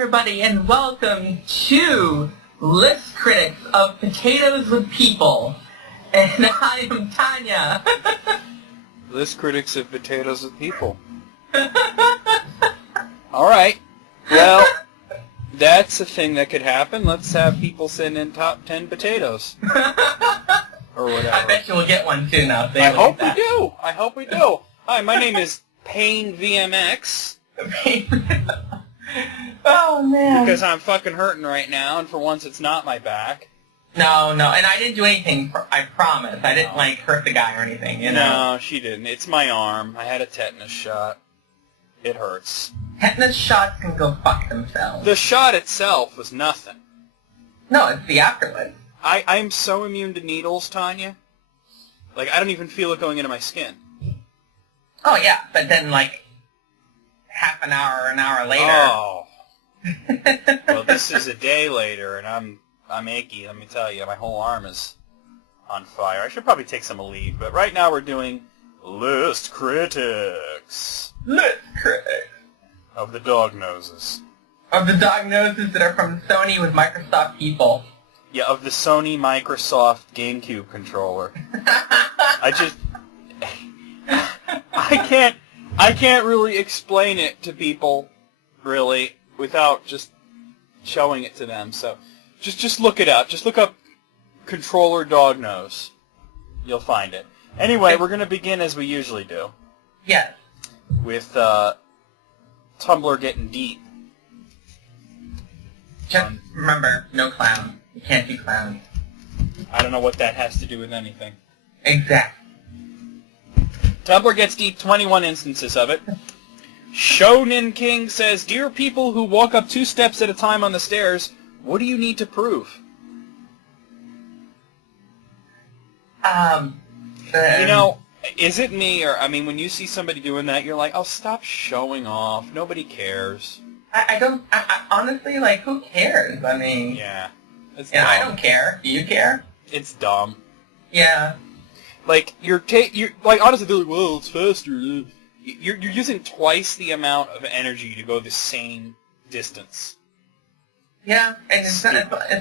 everybody, and welcome to List Critics of Potatoes with People. And I am Tanya. List Critics of Potatoes with People. Alright. Well, that's a thing that could happen. Let's have people send in top 10 potatoes. Or whatever. I bet you will get one too now. I hope we do. I hope we do. Hi, my name is Payne VMX. Oh, man. Because I'm fucking hurting right now, and for once it's not my back. No, and I didn't do anything, I promise. I didn't, hurt the guy or anything, you know? No, she didn't. It's my arm. I had a tetanus shot. It hurts. Tetanus shots can go fuck themselves. The shot itself was nothing. No, it's the afterwards. I'm so immune to needles, Tanya. Like, I don't even feel it going into my skin. Oh, yeah, but then, half an hour or an hour later... Oh. Well, this is a day later, and I'm achy, let me tell you. My whole arm is on fire. I should probably take some leave, but right now we're doing List Critics. List Critics. Of the dog noses. Of the dog noses that are from Sony with Microsoft people. Yeah, of the Sony Microsoft GameCube controller. I can't really explain it to people, really, without just showing it to them. So, just look it up. Just look up controller dog nose. You'll find it. Anyway, we're going to begin as we usually do. Yes. With Tumblr getting deep. Just remember, no clown. You can't do clowns. I don't know what that has to do with anything. Exactly. Tumblr gets deep, 21 instances of it. Shonen King says, "Dear people who walk up 2 steps at a time on the stairs, what do you need to prove?" You know, is it me, or, I mean, when you see somebody doing that, you're like, oh, stop showing off. Nobody cares. I honestly, who cares? I mean... Yeah. It's dumb. I dumb. don't care. Do you care? It's dumb. Yeah. You're honestly, they're like, well, it's faster. You're using twice the amount of energy to go the same distance. Yeah, and it's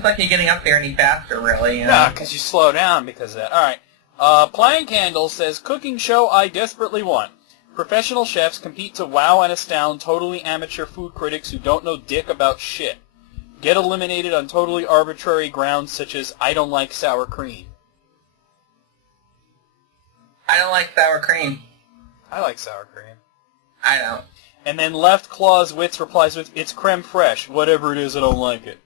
like you're getting up there any faster, really. You know? Nah, because you slow down because of that. Alright. Playing Candle says, cooking show I desperately want. Professional chefs compete to wow and astound totally amateur food critics who don't know dick about shit. Get eliminated on totally arbitrary grounds such as, I don't like sour cream. I don't like sour cream. I like sour cream. I don't. And then Left Claws Wits replies with, it's creme fraiche. Whatever it is, I don't like it.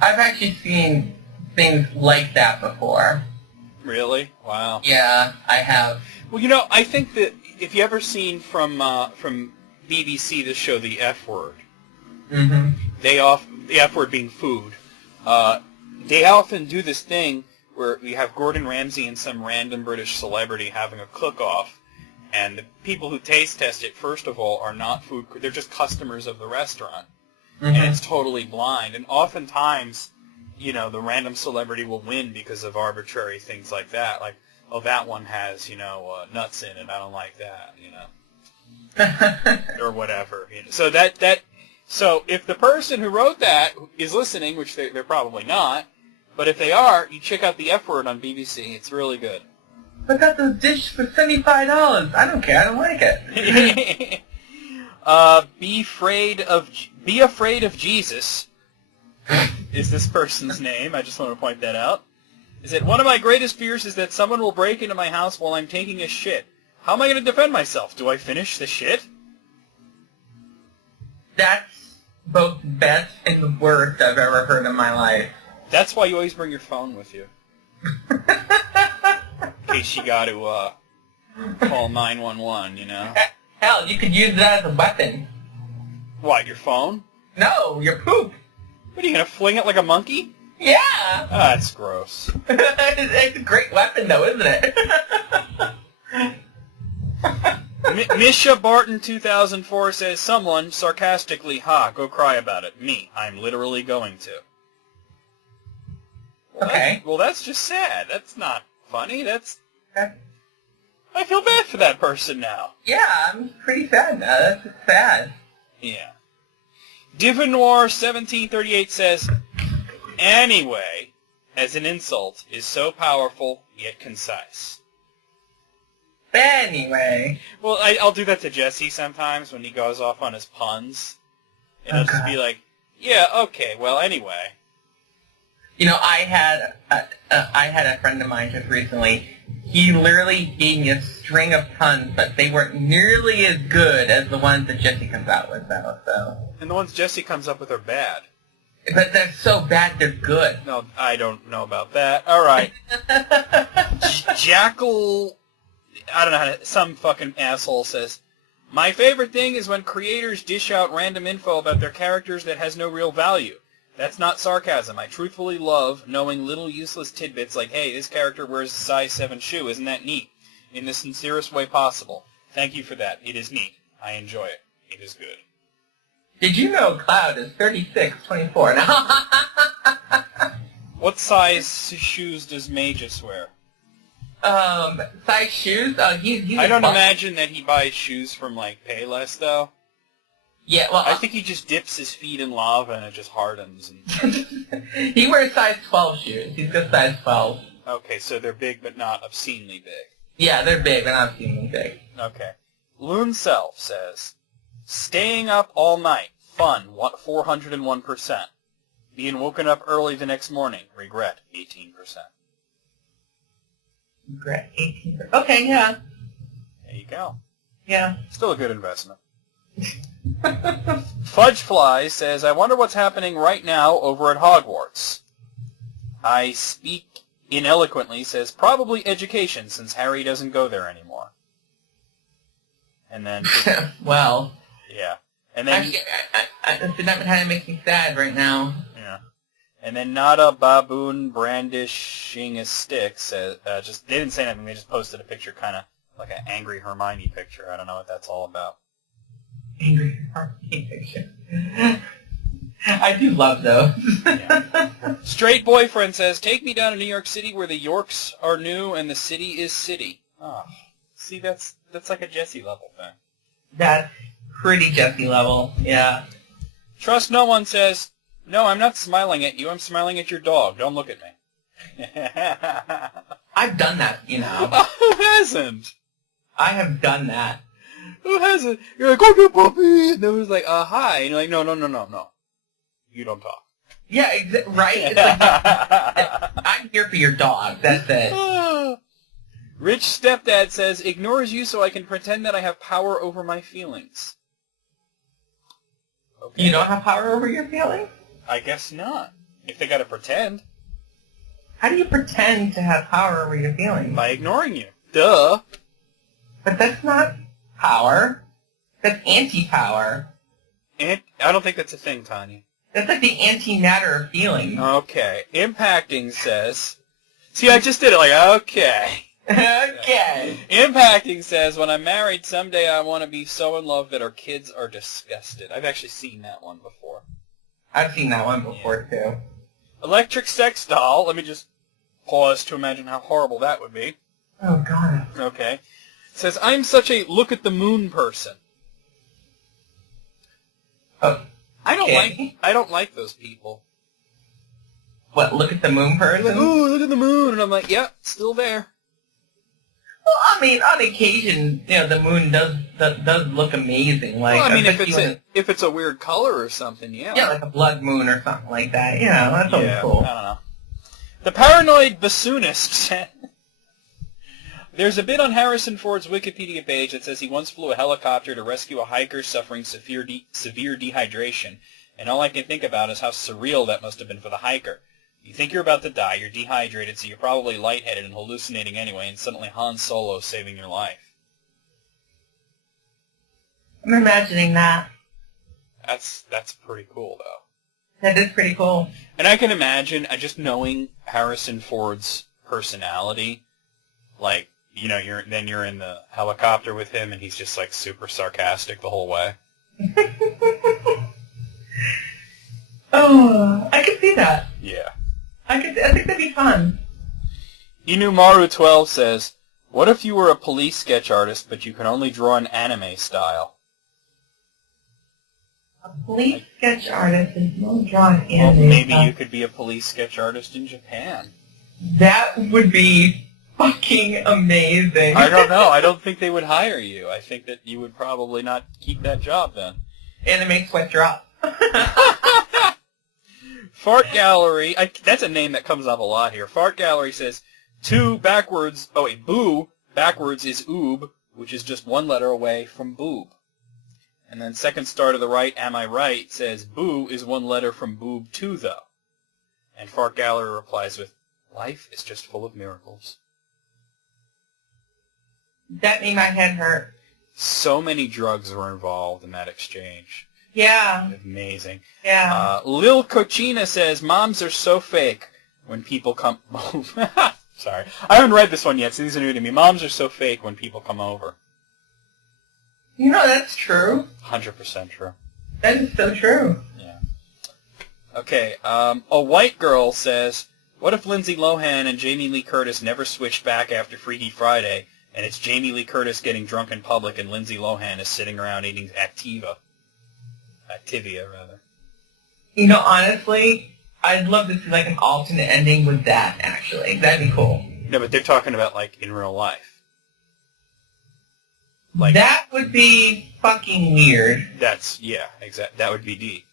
I've actually seen things like that before. Really? Wow. Yeah, I have. Well, you know, I think that if you ever seen from BBC the show The F Word, mm-hmm. The F Word being food, they often do this thing where you have Gordon Ramsay and some random British celebrity having a cook-off, and the people who taste test it, first of all, are not food, they're just customers of the restaurant. Mm-hmm. And it's totally blind. And oftentimes, you know, the random celebrity will win because of arbitrary things like that. Like, oh, that one has, you know, nuts in it. I don't like that, you know. Or whatever. You know. So if the person who wrote that is listening, which they're probably not, but if they are, you check out The F Word on BBC. It's really good. I got this dish for $75. I don't care. I don't like it. Be afraid of Jesus is this person's name. I just want to point that out. Is that one of my greatest fears is that someone will break into my house while I'm taking a shit. How am I going to defend myself? Do I finish the shit? That's both the best and the worst I've ever heard in my life. That's why you always bring your phone with you. In case you got to call 911, you know? Hell, you could use that as a weapon. What, your phone? No, your poop. What, are you going to fling it like a monkey? Yeah. Ah, that's gross. It's a great weapon, though, isn't it? Misha Barton 2004 says, someone, sarcastically, go cry about it. Me, I'm literally going to. Okay. Well, that's just sad. That's not funny. That's... Okay. I feel bad for that person now. Yeah, I'm pretty sad now. That's just sad. Yeah. Divinoir 1738 says, anyway, as an insult, is so powerful, yet concise. Anyway. Well, I'll do that to Jesse sometimes when he goes off on his puns. And I'll just be like, yeah, okay, well, anyway. You know, I had a friend of mine just recently. He literally gave me a string of puns, but they weren't nearly as good as the ones that Jesse comes out with, though. So. And the ones Jesse comes up with are bad. But they're so bad, they're good. No, I don't know about that. All right. Jackal, I don't know how to, some fucking asshole says, my favorite thing is when creators dish out random info about their characters that has no real value. That's not sarcasm. I truthfully love knowing little useless tidbits like, hey, this character wears a size 7 shoe. Isn't that neat? In the sincerest way possible. Thank you for that. It is neat. I enjoy it. It is good. Did you know Cloud is 36'24"? What size shoes does Magus wear? Size shoes? He's I don't imagine that he buys shoes from, like, Payless, though. Yeah, well... I think he just dips his feet in lava and it just hardens. And... he wears size 12 shoes. He's got size 12. Okay, so they're big but not obscenely big. Yeah, they're big, but not obscenely big. Okay. Loon Self says, staying up all night, fun, 401%. Being woken up early the next morning, regret, 18%. Regret, 18%. Okay, yeah. There you go. Yeah. Still a good investment. Fudgefly says, I wonder what's happening right now over at Hogwarts. I speak ineloquently, says, probably education, since Harry doesn't go there anymore. And then... well... yeah. And then... actually, that kind of makes me sad right now. Yeah. And then Nada Baboon brandishing a stick says, just, they didn't say anything, they just posted a picture kind of like an angry Hermione picture. I don't know what that's all about. Angry Hermione picture. I do love those. Yeah. Straight Boyfriend says, take me down to New York City where the Yorks are new and the city is city. Oh, see, that's like a Jesse level thing. That's pretty Jesse level, yeah. Trust No One says, no, I'm not smiling at you, I'm smiling at your dog. Don't look at me. I've done that, you know. Who hasn't? I have done that. Who hasn't? You're like, okay, puppy. And then it was like, hi. And you're like, no. You don't talk. Yeah, right? It's like, I'm here for your dog. That's it. Rich Stepdad says, ignores you so I can pretend that I have power over my feelings. Okay. You don't have power over your feelings? I guess not. If they gotta pretend. How do you pretend to have power over your feelings? By ignoring you. Duh. But that's not power. That's anti-power. I don't think that's a thing, Tanya. That's like the anti-matter of feeling. Okay. Impacting says... See, I just did it like, okay. Okay. Impacting says, when I'm married, someday I want to be so in love that our kids are disgusted. I've actually seen that one before. I've seen that one before, too. Electric Sex Doll. Let me just pause to imagine how horrible that would be. Oh, God. Okay. Says, I'm such a look-at-the-moon person. Oh, I don't like those people. what, look at the moon person? Like, ooh, look at the moon. And I'm like, yep, still there. Well, I mean, on occasion, you know, the moon does look amazing. Like, Well, I mean, if it's a weird color or something, yeah. Yeah, like a blood moon or something like that. You know, that's always cool. I don't know. The Paranoid Bassoonist said, there's a bit on Harrison Ford's Wikipedia page that says he once flew a helicopter to rescue a hiker suffering severe dehydration, and all I can think about is how surreal that must have been for the hiker. You think you're about to die, you're dehydrated, so you're probably lightheaded and hallucinating anyway, and suddenly Han Solo saving your life. I'm imagining that. That's pretty cool, though. That is pretty cool. And I can imagine, just knowing Harrison Ford's personality, like, you know, you're in the helicopter with him, and he's just, like, super sarcastic the whole way. Oh, I can see that. Yeah. I think that'd be fun. Inumaru12 says, What if you were a police sketch artist, but you can only draw an anime style? A police sketch artist and no drawing Well, anime. maybe you could be a police sketch artist in Japan. That would be fucking amazing. I don't know. I don't think they would hire you. I think that you would probably not keep that job then. Anime sweat drop. Fart Gallery, that's a name that comes up a lot here. Fart Gallery says, boo backwards is oob, which is just one letter away from boob. And then second star to the right, am I right, says, boo is one letter from boob too, though. And Fart Gallery replies with, life is just full of miracles. That made my head hurt. So many drugs were involved in that exchange. Yeah. Amazing. Yeah. Lil Cochina says, moms are so fake when people come... Sorry. I haven't read this one yet, so these are new to me. Moms are so fake when people come over. You know, that's true. 100% true. That is so true. Yeah. Okay, a white girl says, what if Lindsay Lohan and Jamie Lee Curtis never switched back after Freaky Friday, and it's Jamie Lee Curtis getting drunk in public and Lindsay Lohan is sitting around eating Activia, rather. You know, honestly, I'd love to see like an alternate ending with that, actually. That'd be cool. No, but they're talking about, like, in real life. Like, that would be fucking weird. Exactly. That would be D.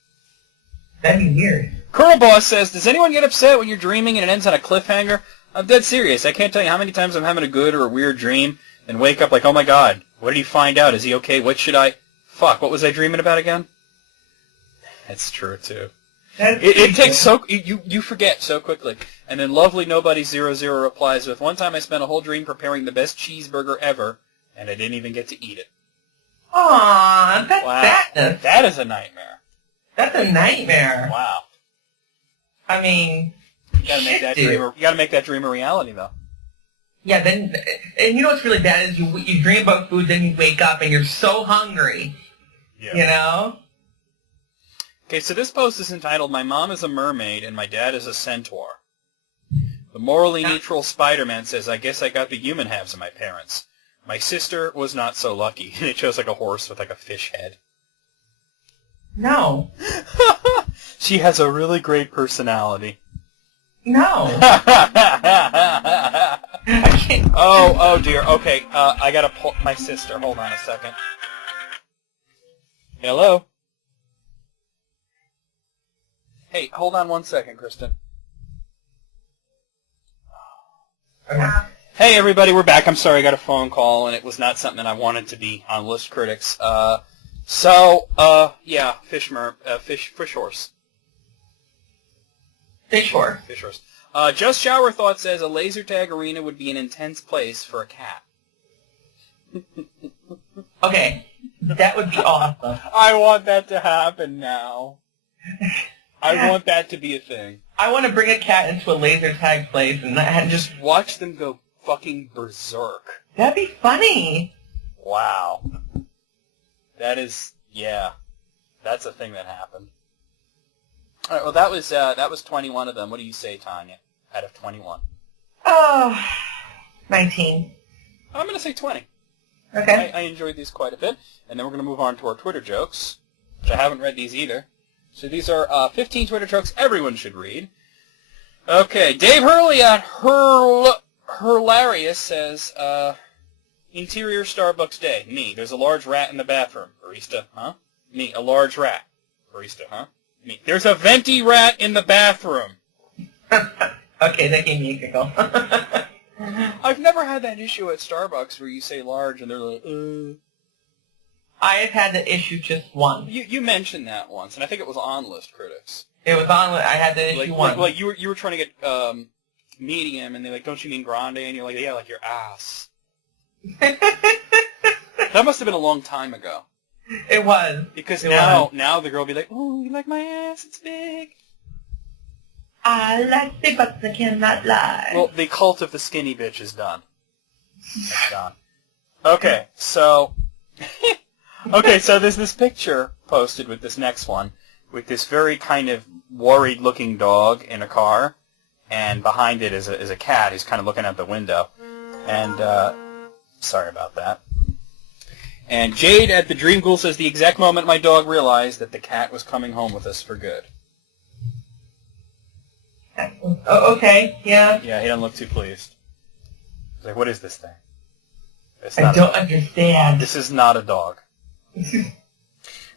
That'd be weird. Colonel Boss says, does anyone get upset when you're dreaming and it ends on a cliffhanger? I'm dead serious. I can't tell you how many times I'm having a good or a weird dream and wake up like, oh my god, what did he find out? Is he okay? What was I dreaming about again? That's true, too. It takes so... You forget so quickly. And then lovely Nobody 00 replies with, one time I spent a whole dream preparing the best cheeseburger ever, and I didn't even get to eat it. Aww, that's sadness. That is a nightmare. That's a nightmare. Wow. I mean, you gotta make that dream a reality, though. Yeah, and you know what's really bad is you dream about food, then you wake up and you're so hungry. Yeah. You know? Okay, so this post is entitled, My Mom is a Mermaid and My Dad is a Centaur. The morally neutral Spider-Man says, I guess I got the human halves of my parents. My sister was not so lucky, and it shows like a horse with like a fish head. No. She has a really great personality. No. Oh dear. Okay, I gotta pull my sister. Hold on a second. Hello? Hey, hold on 1 second, Kristen. Okay. Hey everybody, we're back. I'm sorry, I got a phone call, and it was not something I wanted to be on List Critics. Yeah, fish horse. Fish horse. Fish horse. Just Shower Thought says a laser tag arena would be an intense place for a cat. Okay, that would be awesome. I want that to happen now. I want that to be a thing. I want to bring a cat into a laser tag place and just watch them go fucking berserk. That'd be funny. Wow. That is, yeah. That's a thing that happened. All right, well, that was 21 of them. What do you say, Tanya, out of 21? Oh, 19. I'm going to say 20. Okay. I enjoyed these quite a bit. And then we're going to move on to our Twitter jokes, which I haven't read these either. So these are 15 Twitter jokes everyone should read. Okay, Dave Hurley at Hilarious says, interior Starbucks day. Me, there's a large rat in the bathroom. Barista, huh? Me, a large rat. Barista, huh? Me, there's a venti rat in the bathroom. Okay, that gave me a giggle. I've never had that issue at Starbucks where you say large and they're like, I have had the issue just once. You mentioned that once, and I think it was on List Critics. It was on. I had the issue once. Like you were trying to get medium, and they're like, "Don't you mean grande?" And you're like, "Yeah, like your ass." That must have been a long time ago. It was. Because now the girl will be like, "Oh, you like my ass? It's big." I like the butts, I cannot lie. Well, the cult of the skinny bitch is done. It's done. Okay, so. Okay, so there's this picture posted with this next one, with this very kind of worried-looking dog in a car, and behind it is a cat who's kind of looking out the window. And Sorry about that. And Jade at the Dream Ghoul says, the exact moment my dog realized that the cat was coming home with us for good. Oh, okay, yeah. Yeah, he doesn't look too pleased. He's like, what is this thing? I don't understand. This is not a dog.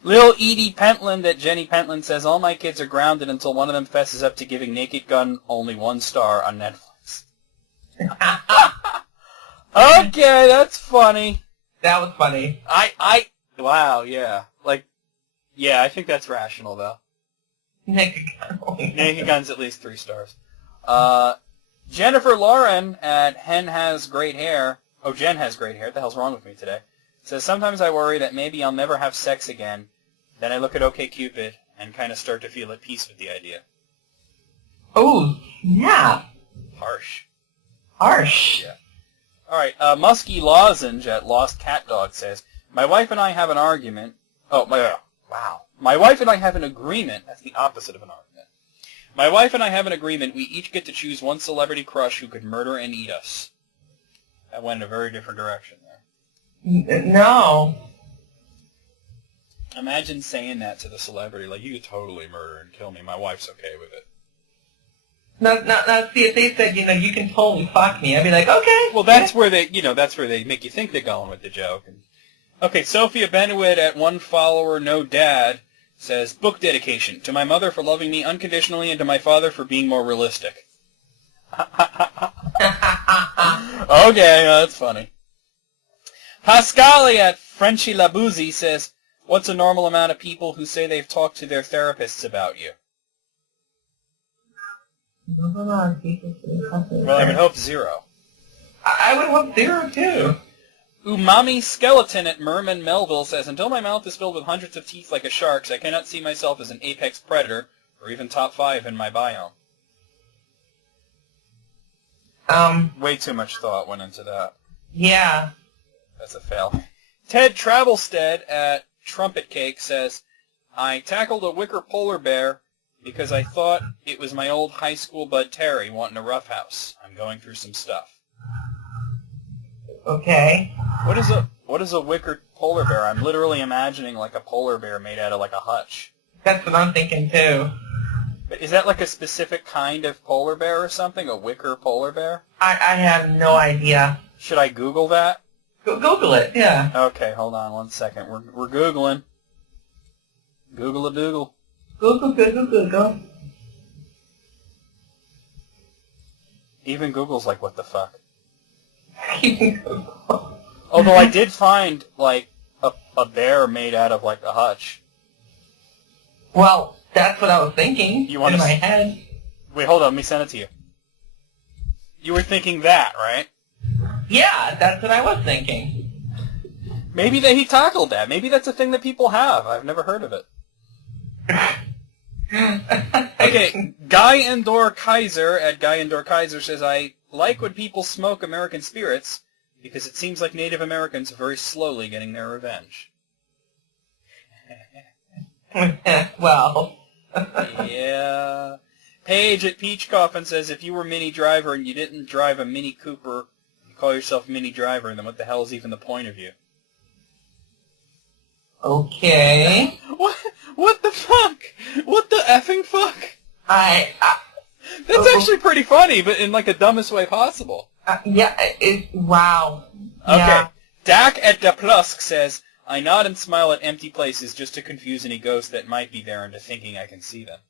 Lil Edie Pentland at Jenny Pentland says, all my kids are grounded until one of them fesses up to giving Naked Gun only 1 star on Netflix. Okay, that's funny. That was funny. Wow, yeah. Like, yeah, I think that's rational, though. Naked Gun. Naked Gun's at least 3 stars. Jennifer Lauren at Hen Has Great Hair. Oh, Jen has great hair. What the hell's wrong with me today? Says, sometimes I worry that maybe I'll never have sex again. Then I look at OkCupid and kind of start to feel at peace with the idea. Oh, yeah. Harsh. Harsh. Yeah. All right. Muskie Lozenge at Lost Cat Dog says, my wife and I have an argument. Oh, wow. My wife and I have an agreement. That's the opposite of an argument. My wife and I have an agreement. We each get to choose one celebrity crush who could murder and eat us. That went in a very different direction there. No. Imagine saying that to the celebrity, like, you could totally murder and kill me. My wife's okay with it. No, see, if they said, you can totally fuck me, I'd be like, okay. Well, that's where they make you think they're going with the joke. Okay, Sophia Benuit at One Follower No Dad says, book dedication to my mother for loving me unconditionally and to my father for being more realistic. Okay, that's funny. Pascali at Frenchy Labuzzi says, what's a normal amount of people who say they've talked to their therapists about you? Well, I would hope 0. I would hope 0, too. Umami Skeleton at Merman Melville says, until my mouth is filled with hundreds of teeth like a shark's, I cannot see myself as an apex predator or even top 5 in my biome. Way too much thought went into that. Yeah. That's a fail. Ted Travelstead at Trumpet Cake says, I tackled a wicker polar bear because I thought it was my old high school bud Terry wanting a roughhouse. I'm going through some stuff. Okay. What is a wicker polar bear? I'm literally imagining like a polar bear made out of like a hutch. That's what I'm thinking too. But is that like a specific kind of polar bear or something? A wicker polar bear? I have no idea. Should I Google that? Google it, yeah. Okay, hold on 1 second. We're Googling. Google-a-doogle. Google. Even Google's like, what the fuck? Although I did find, like, a bear made out of, like, a hutch. Well, that's what I was thinking in my head. Wait, hold on. Let me send it to you. You were thinking that, right? Yeah, that's what I was thinking. Maybe he tackled that. Maybe that's a thing that people have. I've never heard of it. Okay, Guy Endor Kaiser at Guy Endor Kaiser says, I like when people smoke American spirits because it seems like Native Americans are very slowly getting their revenge. Well. Yeah. Paige at Peach Coffin says, if you were Minnie Driver and you didn't drive a Mini Cooper, you call yourself Minnie Driver, then what the hell is even the point of you? Okay. What the fuck? What the effing fuck? That's actually pretty funny, but in like the dumbest way possible. Yeah, wow. Okay. Yeah. Dak at Daplusk says, I nod and smile at empty places just to confuse any ghosts that might be there into thinking I can see them.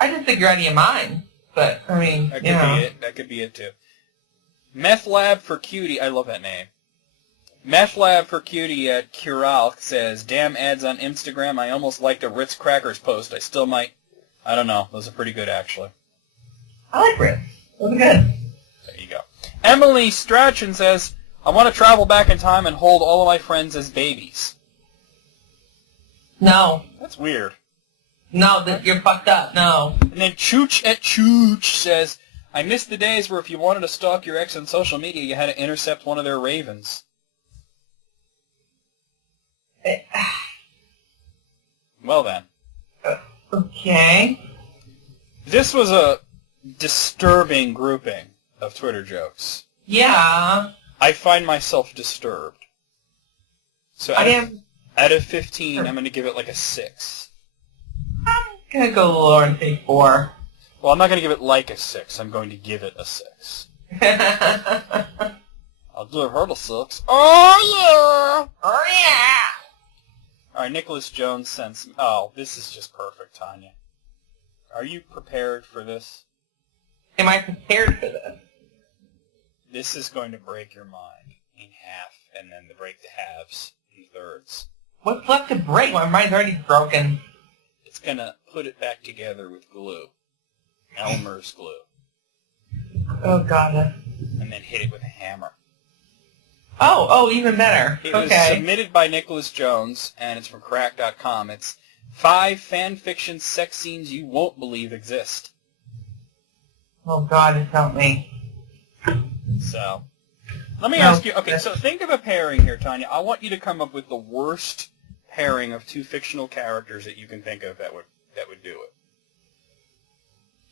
I just think you're out of your mind. But, I mean, That could be it. That could be it, too. Meth Lab for Cutie. I love that name. Meth Lab for Cutie at Curalk says, damn ads on Instagram. I almost liked a Ritz Crackers post. I still might. I don't know. Those are pretty good, actually. I like Ritz. Those are good. There you go. Emily Strachan says, I want to travel back in time and hold all of my friends as babies. No. That's weird. No, you're fucked up. No. And then Chooch at Chooch says, I miss the days where if you wanted to stalk your ex on social media, you had to intercept one of their ravens. Well then. Okay. This was a disturbing grouping of Twitter jokes. Yeah. I find myself disturbed. So out of 15, I'm going to give it like a 6. I'm gonna go lower and say 4. Well, I'm not going to give it like a 6. I'm going to give it a 6. I'll give her the 6. Oh, yeah! Oh, yeah! All right, Nicholas Jones sends... Oh, this is just perfect, Tanya. Are you prepared for this? Am I prepared for this? This is going to break your mind in half, and then break the halves in thirds. What's left to break? My mind's already broken. It's going to put it back together with glue. Elmer's glue. Oh, God. And then hit it with a hammer. Oh, even better. It was submitted by Nicholas Jones, and it's from Crack.com. It's 5 fan fiction sex scenes you won't believe exist. Oh, God, help me. So, let me ask you, okay, so think of a pairing here, Tanya. I want you to come up with the worst pairing of 2 fictional characters that you can think of that would do it.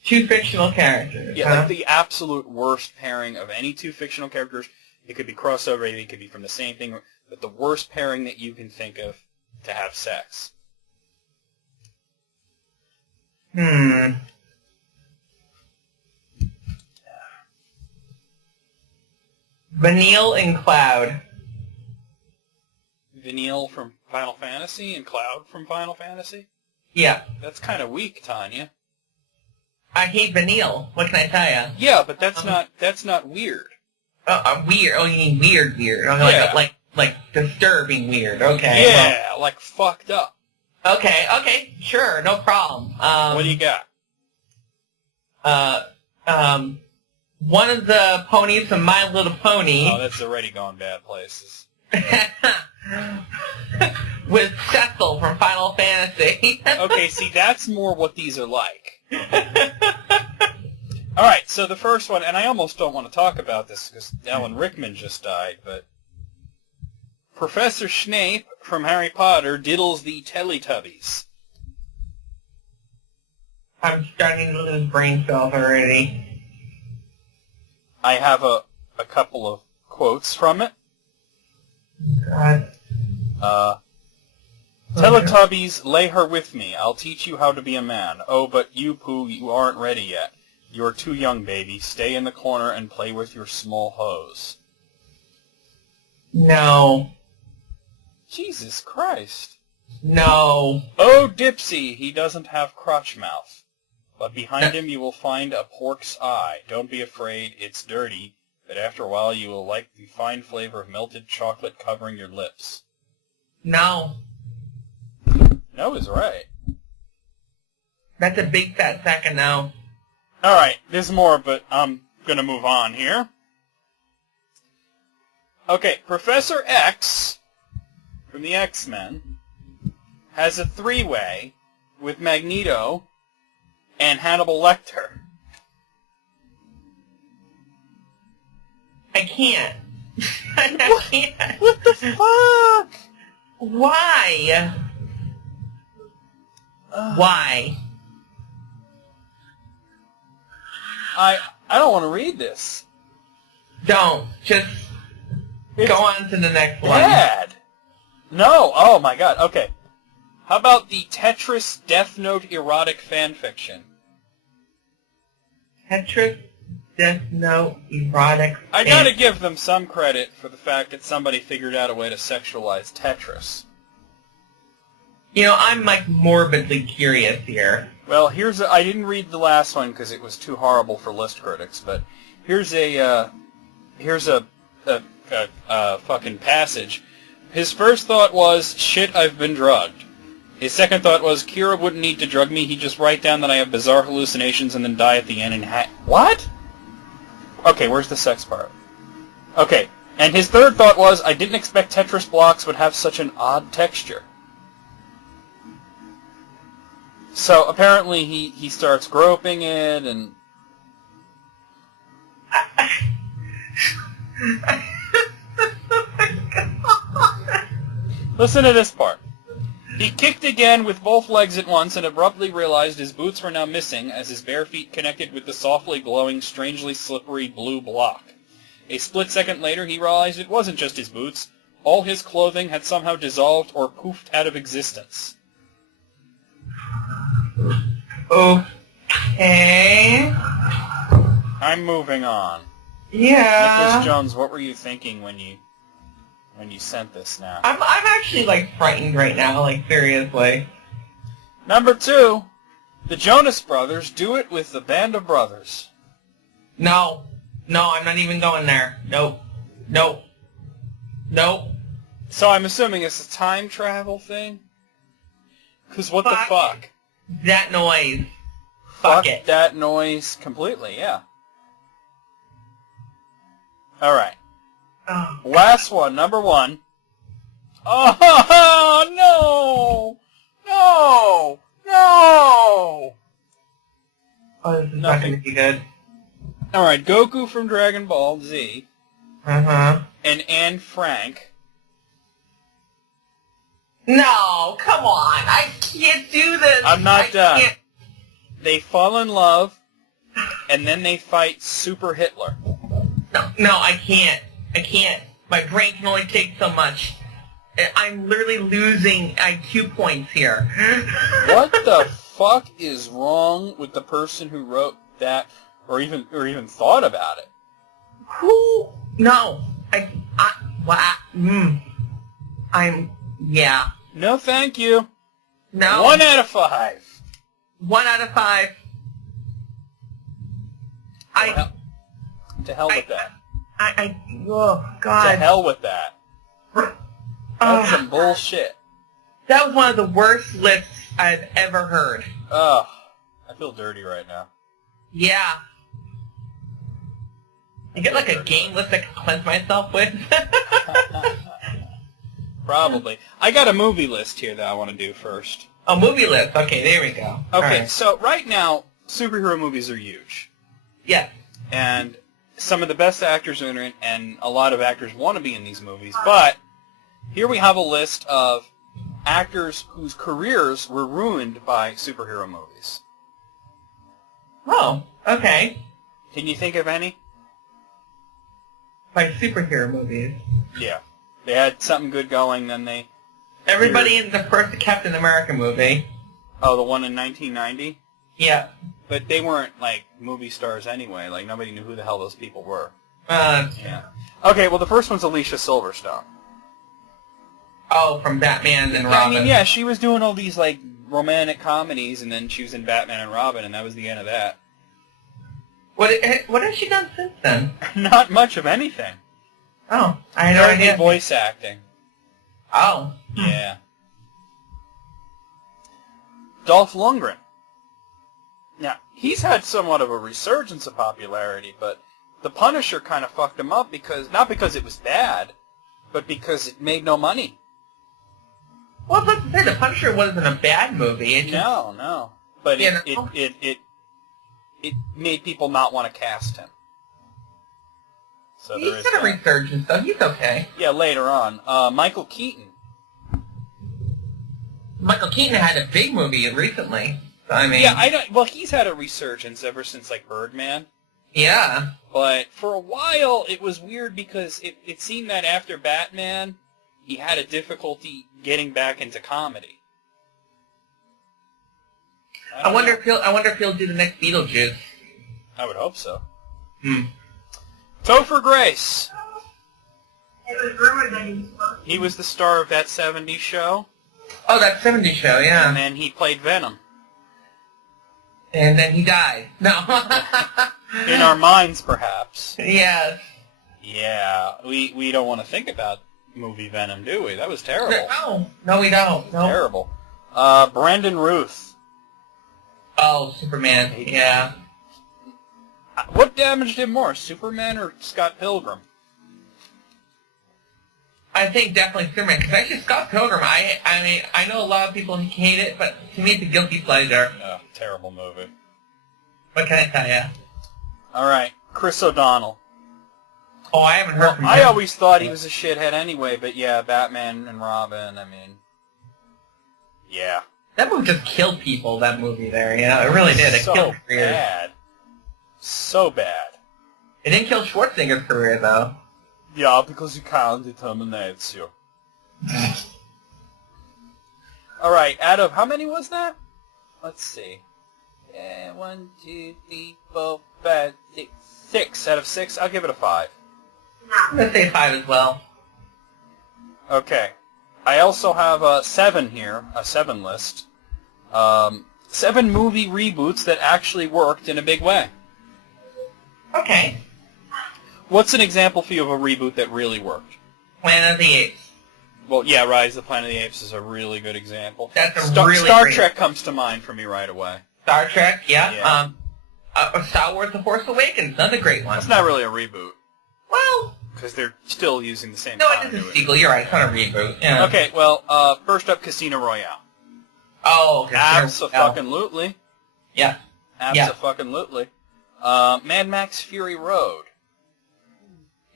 2 fictional characters. Yeah, like the absolute worst pairing of any 2 fictional characters. It could be crossover, it could be from the same thing, but the worst pairing that you can think of to have sex. Vanille and Cloud. Vanille from Final Fantasy and Cloud from Final Fantasy? Yeah. That's kind of weak, Tanya. I hate Vanille. What can I tell you? Yeah, but that's not weird. Weird. Oh, you mean weird? Yeah. Like disturbing weird. Okay. Yeah, well, like fucked up. Okay. Sure, no problem. What do you got? One of the ponies from My Little Pony. Oh, that's already gone bad places. With Cecil from Final Fantasy. Okay, see, that's more what these are like. All right, so the first one, and I almost don't want to talk about this because Alan Rickman just died, but Professor Snape from Harry Potter diddles the Teletubbies. I'm starting to lose brain cells already. I have a couple of quotes from it. God. Teletubbies, lay her with me. I'll teach you how to be a man. Oh, but you, Pooh, you aren't ready yet. You're too young, baby. Stay in the corner and play with your small hose. No. Jesus Christ. No. Oh, Dipsy, he doesn't have crotch mouth. But behind him you will find a pork's eye. Don't be afraid, it's dirty, but after a while you will like the fine flavor of melted chocolate covering your lips. No. No is right. That's a big fat sack of no. Alright, there's more, but I'm gonna move on here. Okay, Professor X, from the X-Men, has a 3-way with Magneto and Hannibal Lecter. I can't. I can't. What the fuck? Why? Why? I don't want to read this. Don't. Just go on to the next one. Bad. No. Oh my god. Okay. How about the Tetris Death Note erotic fanfiction? Tetris Death Note erotic. I gotta give them some credit for the fact that somebody figured out a way to sexualize Tetris. You know, I'm like morbidly curious here. Well, I didn't read the last one because it was too horrible for list critics, but here's a fucking passage. His first thought was, shit, I've been drugged. His second thought was, Kira wouldn't need to drug me, he'd just write down that I have bizarre hallucinations and then die at the end and What? Okay, where's the sex part? Okay, and his third thought was, I didn't expect Tetris blocks would have such an odd texture. So apparently he starts groping it and... Listen to this part. He kicked again with both legs at once and abruptly realized his boots were now missing as his bare feet connected with the softly glowing, strangely slippery blue block. A split second later, he realized it wasn't just his boots. All his clothing had somehow dissolved or poofed out of existence. Okay. I'm moving on. Yeah. Nicholas Jones, what were you thinking when you sent this now? I'm actually, like, frightened right now, like, seriously. Number 2, the Jonas Brothers do it with the Band of Brothers. No. No, I'm not even going there. Nope. Nope. Nope. So I'm assuming it's a time travel thing? Because what the fuck? That noise. Fuck it. that noise completely, yeah. Alright. Oh, Last one, number 1. Oh, no! No! No! oh this is not going to be good. Alright, Goku from Dragon Ball Z Uh-huh. and Anne Frank. No, come on. I can't do this. I'm not I done. can't. They fall in love, and then they fight Super Hitler. No, I can't. I can't. My brain can only take so much. I'm literally losing IQ points here. What the fuck is wrong with the person who wrote that, or even thought about it? Who? No. Yeah. No, thank you. No. 1 out of 5. 1 out of 5. To hell with that. Oh, To God. hell with that. That's some bullshit. That was one of the worst lists I've ever heard. Ugh. I feel dirty right now. Yeah. You get like a game list I can cleanse myself with? Probably. I got a movie list here that I want to do first. A movie list. Okay, there we go. Okay, Right. so right now, superhero movies are huge. Yes. And some of the best actors are in it, and a lot of actors want to be in these movies. But here we have a list of actors whose careers were ruined by superhero movies. Oh, okay. Can you think of any? By superhero movies. Yeah. They had something good going, then they... Everybody in the first Captain America movie. Oh, the one in 1990? Yeah. But they weren't, like, movie stars anyway. Like, nobody knew who the hell those people were. Yeah. Okay, well, the first one's Alicia Silverstone. Oh, from Batman and Robin. I mean, yeah, she was doing all these, like, romantic comedies, and then she was in Batman and Robin, and that was the end of that. What has she done since then? Not much of anything. Oh, I had no Mainly idea. voice acting. Oh. Yeah. Dolph Lundgren. Now, he's had somewhat of a resurgence of popularity, but The Punisher kind of fucked him up because, not because it was bad, but because it made no money. Well, let's say The Punisher wasn't a bad movie. It just, No. But You it, know? it made people not want to cast him. So there He's is got a that. resurgence, though. He's okay. Yeah, later on. Michael Keaton. Michael Keaton had a big movie recently. So, I mean... Yeah, I don't. Well, he's had a resurgence ever since, like, Birdman. Yeah. But for a while, it was weird because it seemed that after Batman, he had a difficulty getting back into comedy. I wonder if he'll do the next Beetlejuice. I would hope so. Hmm. Topher Grace. It was rumored that he was supposed to. He was the star of That 70s Show, Oh, that 70s show, yeah. and then he played Venom. And then he died. No. In our minds, perhaps. Yes. Yeah, we don't want to think about movie Venom, do we? That was terrible. No, we don't. No. Terrible. Brandon Ruth. Oh, Superman. Yeah. What damaged him more, Superman or Scott Pilgrim? I think definitely Superman, because actually Scott Pilgrim, I mean, I know a lot of people hate it, but to me it's a guilty pleasure. Oh, terrible movie. What can I tell you? All right, Chris O'Donnell. Oh, I haven't heard from him. I always thought he was a shithead anyway, but yeah, Batman and Robin, I mean, yeah. That movie just killed people, that movie there, you know? It really did. It So killed careers. bad. So bad. It didn't kill Schwarzenegger's career, though. Yeah, because you can't terminate you. Alright, out of... How many was that? Let's see. 1, 2, 3, 4, 5, 6. 6 out of 6. I'll give it a 5. I'm going to say 5 as well. Okay. I also have a 7 here, a 7 list. 7 movie reboots that actually worked in a big way. Okay. What's an example for you of a reboot that really worked? Planet of the Apes. Well, yeah, Rise of the Planet of the Apes is a really good example. That's a Star really Star great... Trek comes to mind for me right away. Star Trek, yeah. Yeah. Star Wars The Force Awakens, another great one. It's not really a reboot, Well, because they're still using the same no, it is a continuity. sequel. You're right. It's not a reboot. Yeah. Okay, well, first up, Casino Royale. Oh, okay. Abso-fucking-lutely. Yeah. Abso-fucking-lutely. Mad Max Fury Road.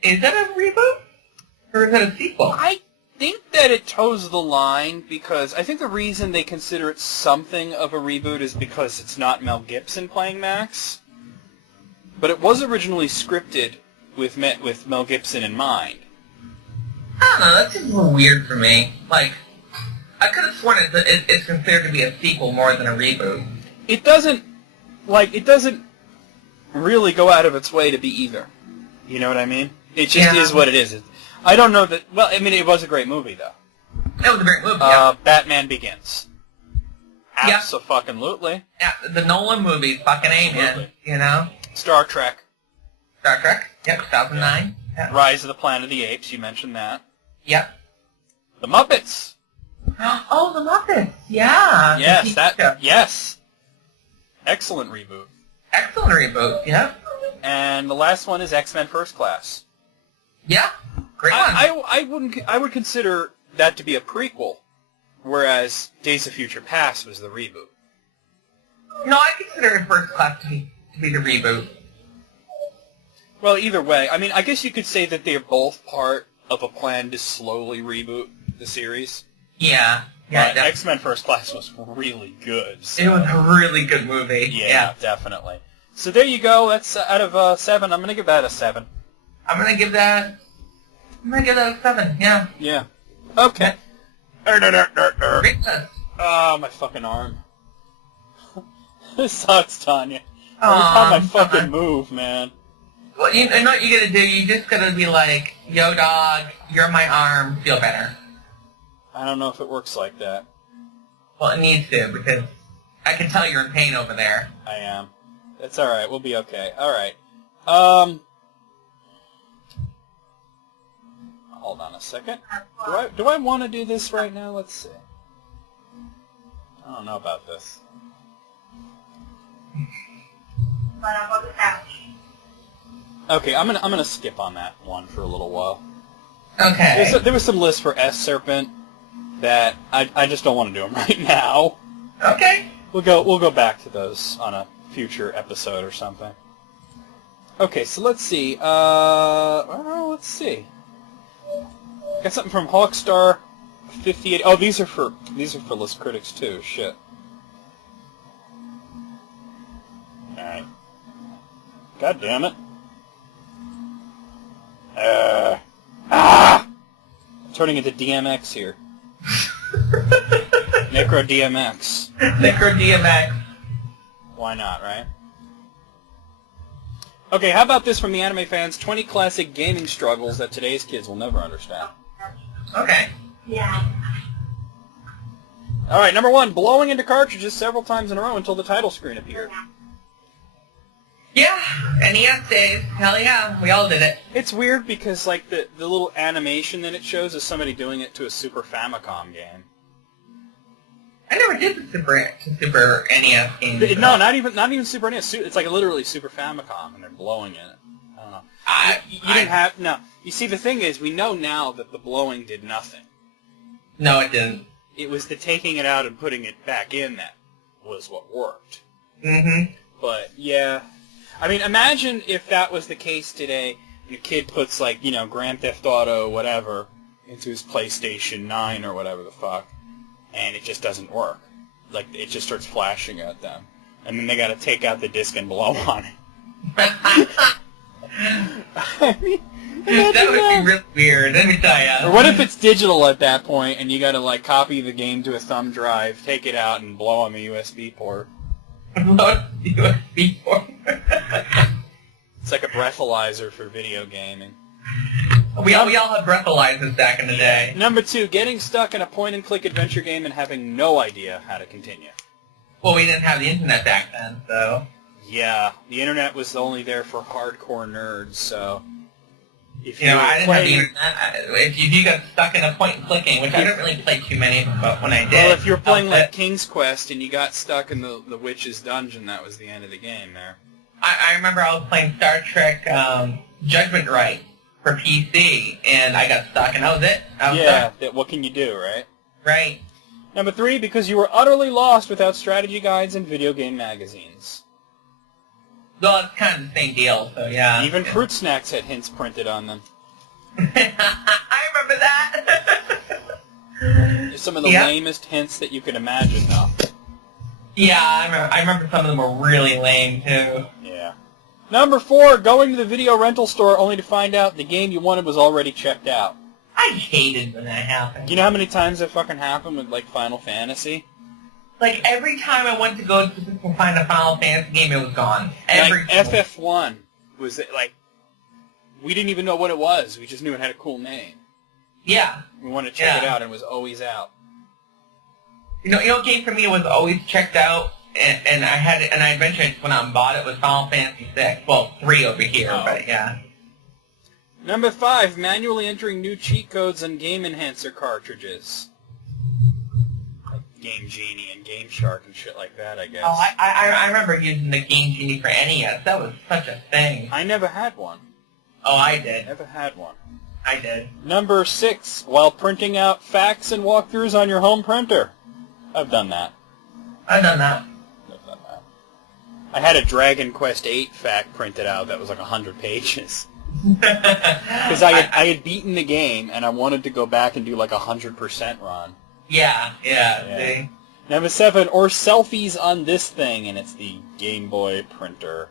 Is that a reboot? Or is that a sequel? I think that it toes the line because I think the reason they consider it something of a reboot is because it's not Mel Gibson playing Max. But it was originally scripted with Mel Gibson in mind. I don't know. That seems a little weird for me. Like, I could have sworn it's considered to be a sequel more than a reboot. It doesn't really go out of its way to be either. You know what I mean? It just is what it is. I don't know that... Well, I mean, it was a great movie, though. It was a great movie, yeah. Batman Begins. Yeah. Abso-fucking-lutely. Yeah, the Nolan movies, fucking A, man. You know? Star Trek. Star Trek, yep, 2009. Yeah. Rise of the Planet of the Apes, you mentioned that. Yep. The Muppets. Oh, the Muppets, yeah. Yes, yes. Excellent reboot. Excellent reboot, yeah. And the last one is X-Men First Class. Yeah, great one. I would consider that to be a prequel, whereas Days of Future Past was the reboot. No, I consider First Class to be the reboot. Well, either way, I mean, I guess you could say that they're both part of a plan to slowly reboot the series. Yeah. Yeah, X-Men First Class was really good. So. It was a really good movie. Yeah, definitely. So there you go. That's out of 7. I'm going to give that a 7. I'm going to give that a 7, yeah. Yeah. Okay. Great list. Oh, my fucking arm. This sucks, Tanya. Oh, Every time I fucking move, man. Well, you know what you gotta do? You just gotta be like, yo, dog, you're my arm, feel better. I don't know if it works like that. Well, it needs to, because I can tell you're in pain over there. I am. It's alright. We'll be okay. Alright. Hold on a second. Do I want to do this right now? Let's see. I don't know about this. But I'm on the couch. Okay, I'm gonna skip on that one for a little while. Okay. There was some lists for S Serpent that I just don't want to do them right now. Okay. We'll go back to those on a future episode or something. Okay, so let's see. Let's see. Got something from Hawkstar 58. Oh, these are for list critics too. Shit. All right. God damn it. Turning into DMX here. Necro DMX. Necro DMX. Why not, right? Okay, how about this from the anime fans? 20 classic gaming struggles that today's kids will never understand. Okay. Yeah. Alright, number 1, blowing into cartridges several times in a row until the title screen appeared. Yeah, NES days. Hell yeah, we all did it. It's weird because, like, the little animation that it shows is somebody doing it to a Super Famicom game. I never did the Super NES game. No, not even Super NES. It's like literally Super Famicom, and they're blowing in it. I don't know. You didn't have... No. You see, the thing is, we know now that the blowing did nothing. No, it didn't. It was the taking it out and putting it back in that was what worked. Mm-hmm. But, yeah... I mean, imagine if that was the case today, and a kid puts, like, you know, Grand Theft Auto, whatever, into his PlayStation 9 or whatever the fuck, and it just doesn't work. Like, it just starts flashing at them. And then they gotta take out the disc and blow on it. I mean, imagine That would be really weird, let me tell ya. Or what if it's digital at that point, and you got to like copy the game to a thumb drive, take it out, and blow on the USB port? What USB port? It's like a breathalyzer for video gaming. We all had breathalyzers back in the day. Number 2, getting stuck in a point-and-click adventure game and having no idea how to continue. Well, we didn't have the internet back then, so... Yeah, the internet was only there for hardcore nerds, so... If You know, were I didn't have the playing- internet. If you got stuck in a point and clicking, which I didn't really play too many, but when I did... Well, if you were playing that was like it. King's Quest and you got stuck in the witch's dungeon, that was the end of the game there. I remember I was playing Star Trek Judgment Right for PC, and I got stuck, and that was it. I was stuck. What can you do, right? Right. Number 3, because you were utterly lost without strategy guides and video game magazines. Well, it's kind of the same deal, so yeah. Even fruit snacks had hints printed on them. I remember that. Some of the Yeah. lamest hints that you could imagine, though. Yeah, I remember some of them were really lame, too. Yeah. Number 4, going to the video rental store only to find out the game you wanted was already checked out. I hated when that happened. You know how many times that fucking happened with, like, Final Fantasy? Like, every time I went to go to find a Final Fantasy game, it was gone. Every Like, FF1 was, like, we didn't even know what it was. We just knew it had a cool name. Yeah. We wanted to check it Yeah. out, and it was always out. You know, what game for me was always checked out, and I eventually just went out and bought it, was Final Fantasy VI. Well, 3 over here, Oh. but yeah. Number 5, manually entering new cheat codes on Game Enhancer cartridges. Like Game Genie and Game Shark and shit like that, I guess. Oh, I remember using the Game Genie for NES. That was such a thing. I never had one. Oh, I did. Never had one. I did. Number 6, while printing out facts and walkthroughs on your home printer. I've done that. I've done that. I've done that. I had a Dragon Quest VIII fact printed out that was like 100 pages. Because I had beaten the game, and I wanted to go back and do like 100% run. Yeah. See? Number 7, or selfies on this thing, and it's the Game Boy printer.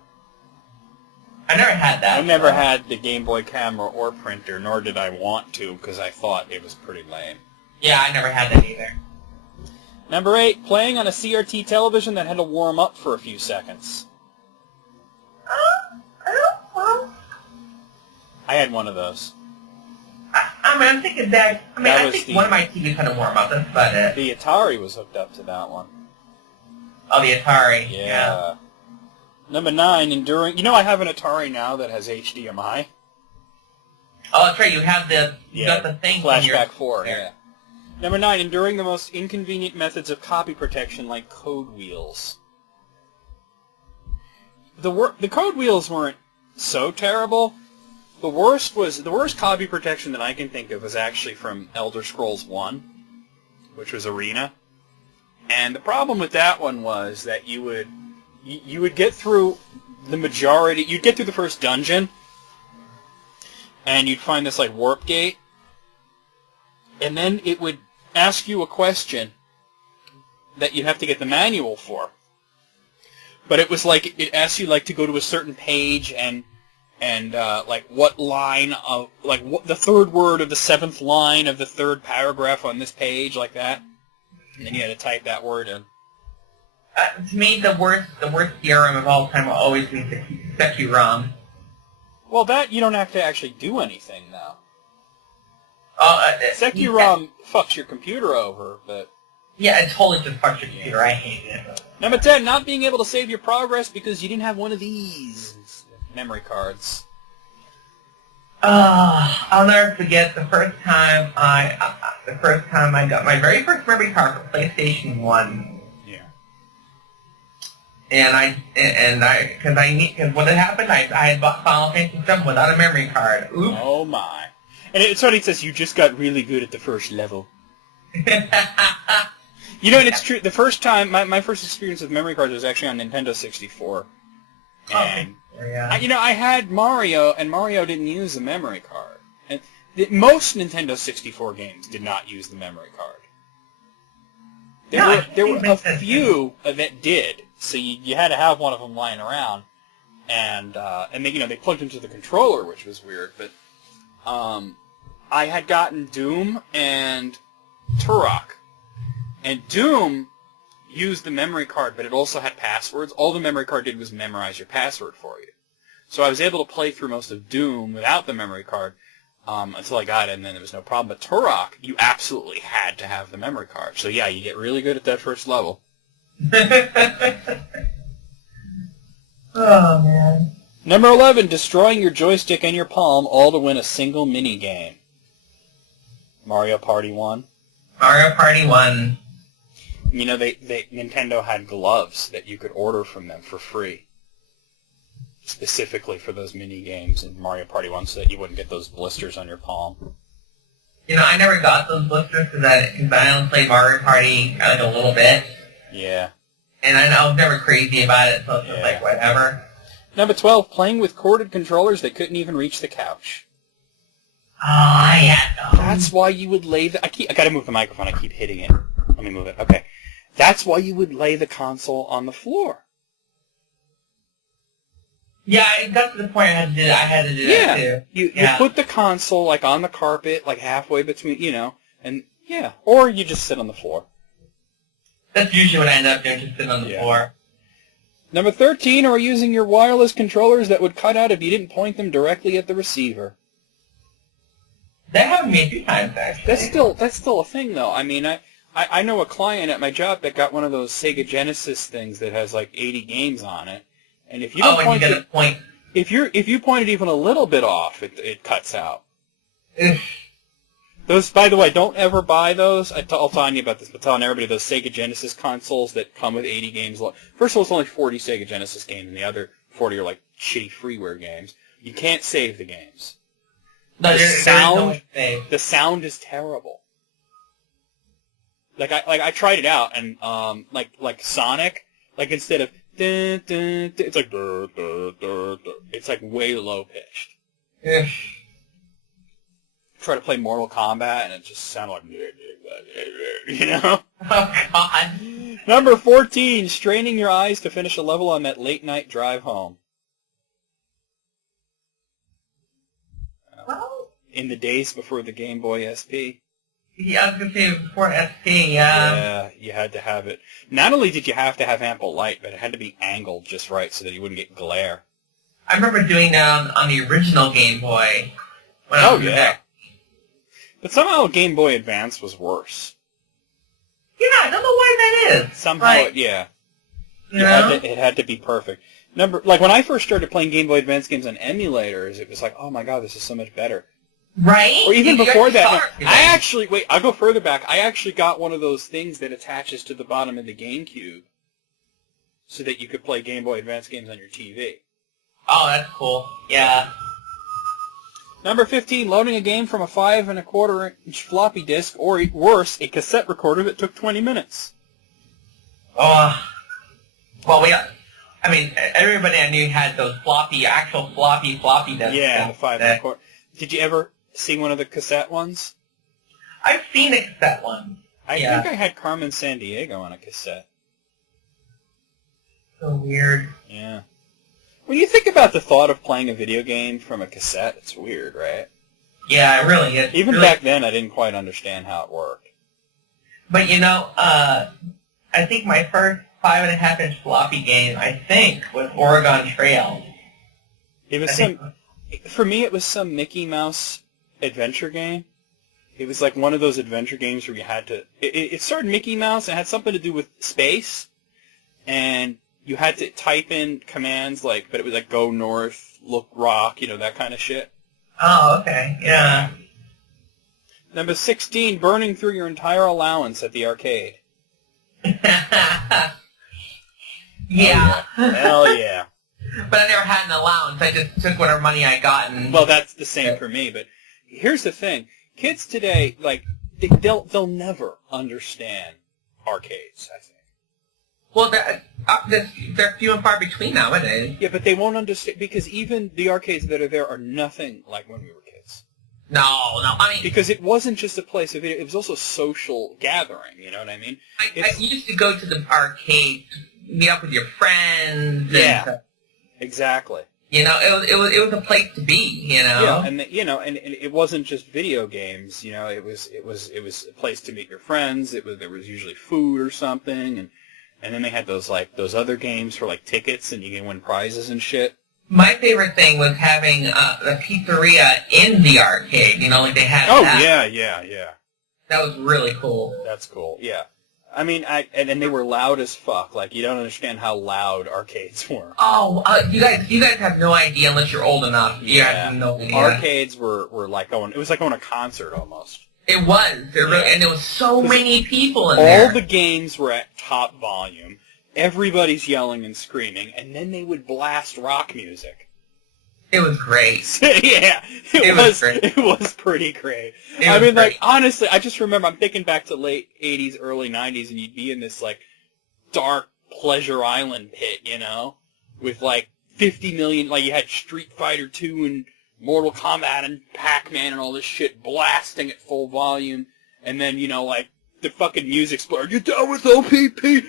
I never had that. I never had the Game Boy camera or printer, nor did I want to, because I thought it was pretty lame. Yeah, I never had that either. Number 8, playing on a CRT television that had to warm up for a few seconds. I had one of those. I mean, I'm thinking that. I mean, That I was think the- one of my TVs had a warm up. That's about it. The Atari was hooked up to that one. Oh, the Atari. Yeah. Number 9, enduring... You know I have an Atari now that has HDMI? Oh, that's right. You have you got the thing. when you're- Flashback 4, yeah. Number 9, enduring the most inconvenient methods of copy protection like code wheels. The code wheels weren't so terrible. The worst copy protection that I can think of was actually from Elder Scrolls 1, which was Arena. And the problem with that one was that you would get through the majority, you'd get through the first dungeon, and you'd find this like warp gate, and then it would ask you a question that you'd have to get the manual for. But it was like, it asked you like to go to a certain page and like what line of, like what the third word of the 7th line of the 3rd paragraph on this page, like that. And then you had to type that word in. To me, the worst DRM of all time will always be Sekirom. Well, that you don't have to actually do anything now. Yeah, Sekirom fucks your computer over, but... yeah, it totally just fucks your computer. I hate it. Number 10, not being able to save your progress because you didn't have one of these memory cards. I'll never forget the first time I got my very first memory card for PlayStation 1. Yeah. Because what had happened, I had bought Final Fantasy VII without a memory card. Oops. Oh my. And it's funny, it says you just got really good at the first level. You know, and it's true, the first time, my first experience with memory cards was actually on Nintendo 64. And, I had Mario, and Mario didn't use the memory card. And most Nintendo 64 games did not use the memory card. There were a few that did, so you had to have one of them lying around. and they plugged into the controller, which was weird. But I had gotten Doom and Turok, and Doom used the memory card, but it also had passwords. All the memory card did was memorize your password for you. So I was able to play through most of Doom without the memory card until I got it, and then there was no problem. But Turok, you absolutely had to have the memory card. So yeah, you get really good at that first level. Oh, man. Number 11, destroying your joystick and your palm, all to win a single mini-game. Mario Party 1. Mario Party 1. You know, Nintendo had gloves that you could order from them for free, specifically for those mini-games in Mario Party 1 so that you wouldn't get those blisters on your palm. You know, I never got those blisters because I only played Mario Party like a little bit. Yeah. And I was never crazy about it, so it's just like, whatever. Number 12, playing with corded controllers that couldn't even reach the couch. Oh, I had those. That's why you would lay the... I gotta move the microphone, I keep hitting it. Let me move it, okay. That's why you would lay the console on the floor. Yeah, it got to the point I had to do that too. You put the console, like, on the carpet, like, halfway between, and, yeah. Or you just sit on the floor. That's usually what I end up doing, just sitting on the floor. Number 13, or using your wireless controllers that would cut out if you didn't point them directly at the receiver. That happened to me a few times, actually. That's still a thing, though. I mean, I know a client at my job that got one of those Sega Genesis things that has, like, 80 games on it. And if you don't point if you point it even a little bit off, it cuts out. Those, by the way, don't ever buy those. I'll tell you about this, but telling everybody those Sega Genesis consoles that come with 80 games. First of all, it's only 40 Sega Genesis games, and the other 40 are like shitty freeware games. You can't save the games. No, the sound is terrible. I tried it out, and like Sonic, like instead of dun, dun, dun, it's like dur, dur, dur, dur. It's like way low pitched. Try to play Mortal Kombat, and it just sounded like, you know? Oh, God. Number 14, straining your eyes to finish a level on that late-night drive home. Well, in the days before the Game Boy SP. Yeah, I was going to say before SP, Yeah, you had to have it. Not only did you have to have ample light, but it had to be angled just right so that you wouldn't get glare. I remember doing that on the original Game Boy. When I was there. But somehow Game Boy Advance was worse. Yeah, I don't know why that is. Somehow, it had to be perfect. When I first started playing Game Boy Advance games on emulators, it was like, oh my god, this is so much better. Right? Or even before that, I'll go further back. I actually got one of those things that attaches to the bottom of the GameCube so that you could play Game Boy Advance games on your TV. Oh, that's cool. Yeah. Number 15, loading a game from a 5 1/4-inch floppy disk, or worse, a cassette recorder that took 20 minutes. Well, everybody I knew had those actual floppy disks. Yeah, the 5 1/4. Did you ever see one of the cassette ones? I've seen a cassette one. I think I had Carmen Sandiego on a cassette. So weird. Yeah. When you think about the thought of playing a video game from a cassette, it's weird, right? Yeah, it really is. Even back then, I didn't quite understand how it worked. But I think my first 5 1/2-inch floppy game, was Oregon Trail. It was for me, it was some Mickey Mouse adventure game. It was like one of those adventure games where you had to... It started Mickey Mouse and had something to do with space, and you had to type in commands but it was like go north, look rock, that kind of shit. Oh, okay, yeah. Number 16, burning through your entire allowance at the arcade. Yeah. Hell yeah. But I never had an allowance. I just took whatever money I got and... Well, that's the same for me, but here's the thing. Kids today, they'll never understand arcades, I think. Well, they're few and far between nowadays. Yeah, but they won't understand, because even the arcades that are there are nothing like when we were kids. No, I mean... Because it wasn't just a place of video, it was also a social gathering, you know what I mean? I used to go to the arcade to meet up with your friends. Yeah. Exactly. You know, it was a place to be. You know. Yeah, and and it wasn't just video games. You know, it was a place to meet your friends. There was usually food or something, and then they had those other games for like tickets, and you can win prizes and shit. My favorite thing was having the pizzeria in the arcade. You know, like they had. Oh that. yeah. That was really cool. That's cool. Yeah. I mean, and they were loud as fuck. Like, you don't understand how loud arcades were. Oh, you guys have no idea unless you're old enough. You have no idea. Arcades were like it was like going to a concert almost. It was. And there was so many people in there. All the games were at top volume. Everybody's yelling and screaming, and then they would blast rock music. It was great. Yeah, it was great. It was pretty great. I mean, like, honestly, I just remember, I'm thinking back to late 80s, early 90s, and you'd be in this, like, dark Pleasure Island pit, you know, with, like, 50 million, like, you had Street Fighter 2 and Mortal Kombat and Pac-Man and all this shit blasting at full volume, and then, you know, like, the fucking music's blaring, "You down with OPP? Yeah, you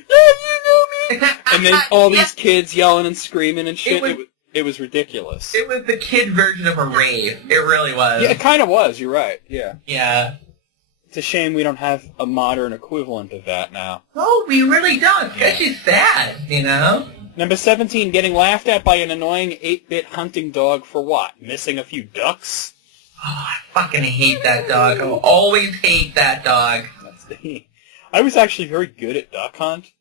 know me!" And then all these kids yelling and screaming and shit. It was ridiculous. It was the kid version of a rave. It really was. Yeah, it kind of was. You're right. Yeah. Yeah. It's a shame we don't have a modern equivalent of that now. Oh, we really don't. It's actually sad, you know? Number 17, getting laughed at by an annoying 8-bit hunting dog for what? Missing a few ducks? Oh, I fucking hate that dog. I will always hate that dog. I was actually very good at Duck Hunt.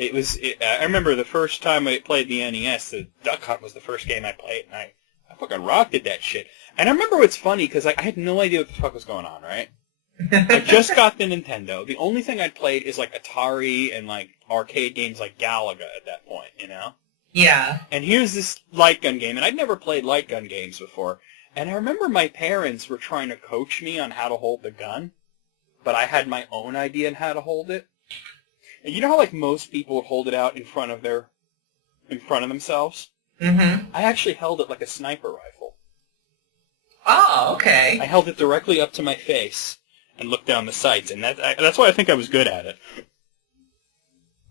I remember the first time I played the NES, the Duck Hunt was the first game I played, and I fucking rocked at that shit. And I remember what's funny, because I had no idea what the fuck was going on, right? I just got the Nintendo. The only thing I'd played is, like, Atari and, like, arcade games like Galaga at that point, you know? Yeah. And here's this light gun game, and I'd never played light gun games before. And I remember my parents were trying to coach me on how to hold the gun, but I had my own idea on how to hold it. And you know how, like, most people would hold it out in front of themselves? Mm-hmm. I actually held it like a sniper rifle. Oh, okay. I held it directly up to my face and looked down the sights, and that's why I think I was good at it.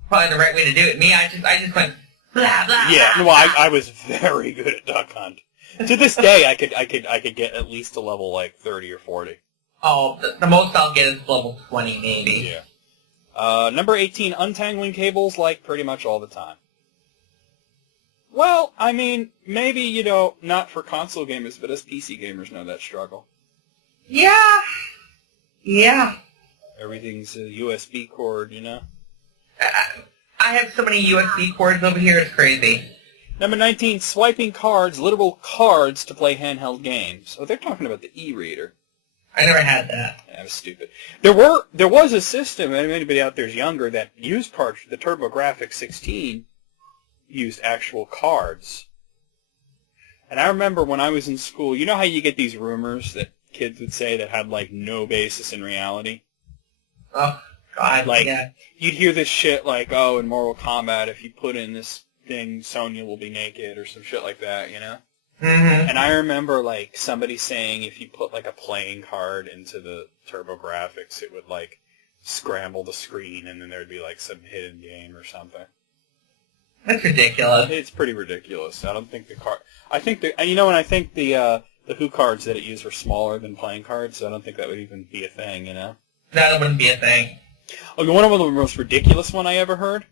Probably the right way to do it. Me, I just went blah blah. Yeah, blah, well, blah. I was very good at Duck Hunt. To this day, I could get at least to level like 30 or 40. Oh, the most I'll get is level 20, maybe. Yeah. Number 18, untangling cables like pretty much all the time. Well, I mean, maybe, you know, not for console gamers, but us PC gamers know that struggle. Yeah. Yeah. Everything's a USB cord, you know? I have so many USB cords over here, it's crazy. Number 19, swiping cards, literal cards, to play handheld games. Oh, they're talking about the e-reader. I never had that. That was stupid. There was a system, and anybody out there is younger, that used cards. The TurboGrafx 16 used actual cards. And I remember when I was in school, you know how you get these rumors that kids would say that had, like, no basis in reality? Oh, God, like, yeah. You'd hear this shit like, oh, in Mortal Kombat, if you put in this thing, Sonya will be naked, or some shit like that, you know? Mm-hmm. And I remember, like, somebody saying if you put, like, a playing card into the TurboGrafx, it would, like, scramble the screen, and then there'd be, like, some hidden game or something. That's ridiculous. It's pretty ridiculous. I don't think the card... I think the... You know, and I think the Who cards that it used were smaller than playing cards, so I don't think that would even be a thing, you know? That wouldn't be a thing. Okay, one of the most ridiculous one I ever heard?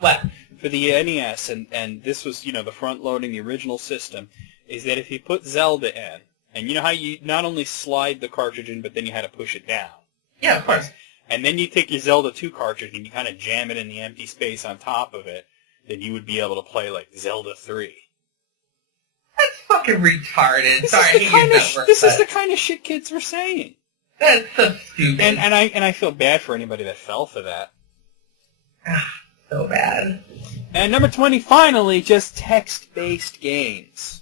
What? For the NES, and this was, you know, the front-loading, the original system, is that if you put Zelda in, and you know how you not only slide the cartridge in, but then you had to push it down. Yeah, of course. And then you take your Zelda 2 cartridge and you kind of jam it in the empty space on top of it, then you would be able to play, like, Zelda 3. That's fucking retarded. Sorry, I hate that word. This is the kind of shit kids were saying. That's so stupid. And I feel bad for anybody that fell for that. So bad. And number 20, finally, just text-based games.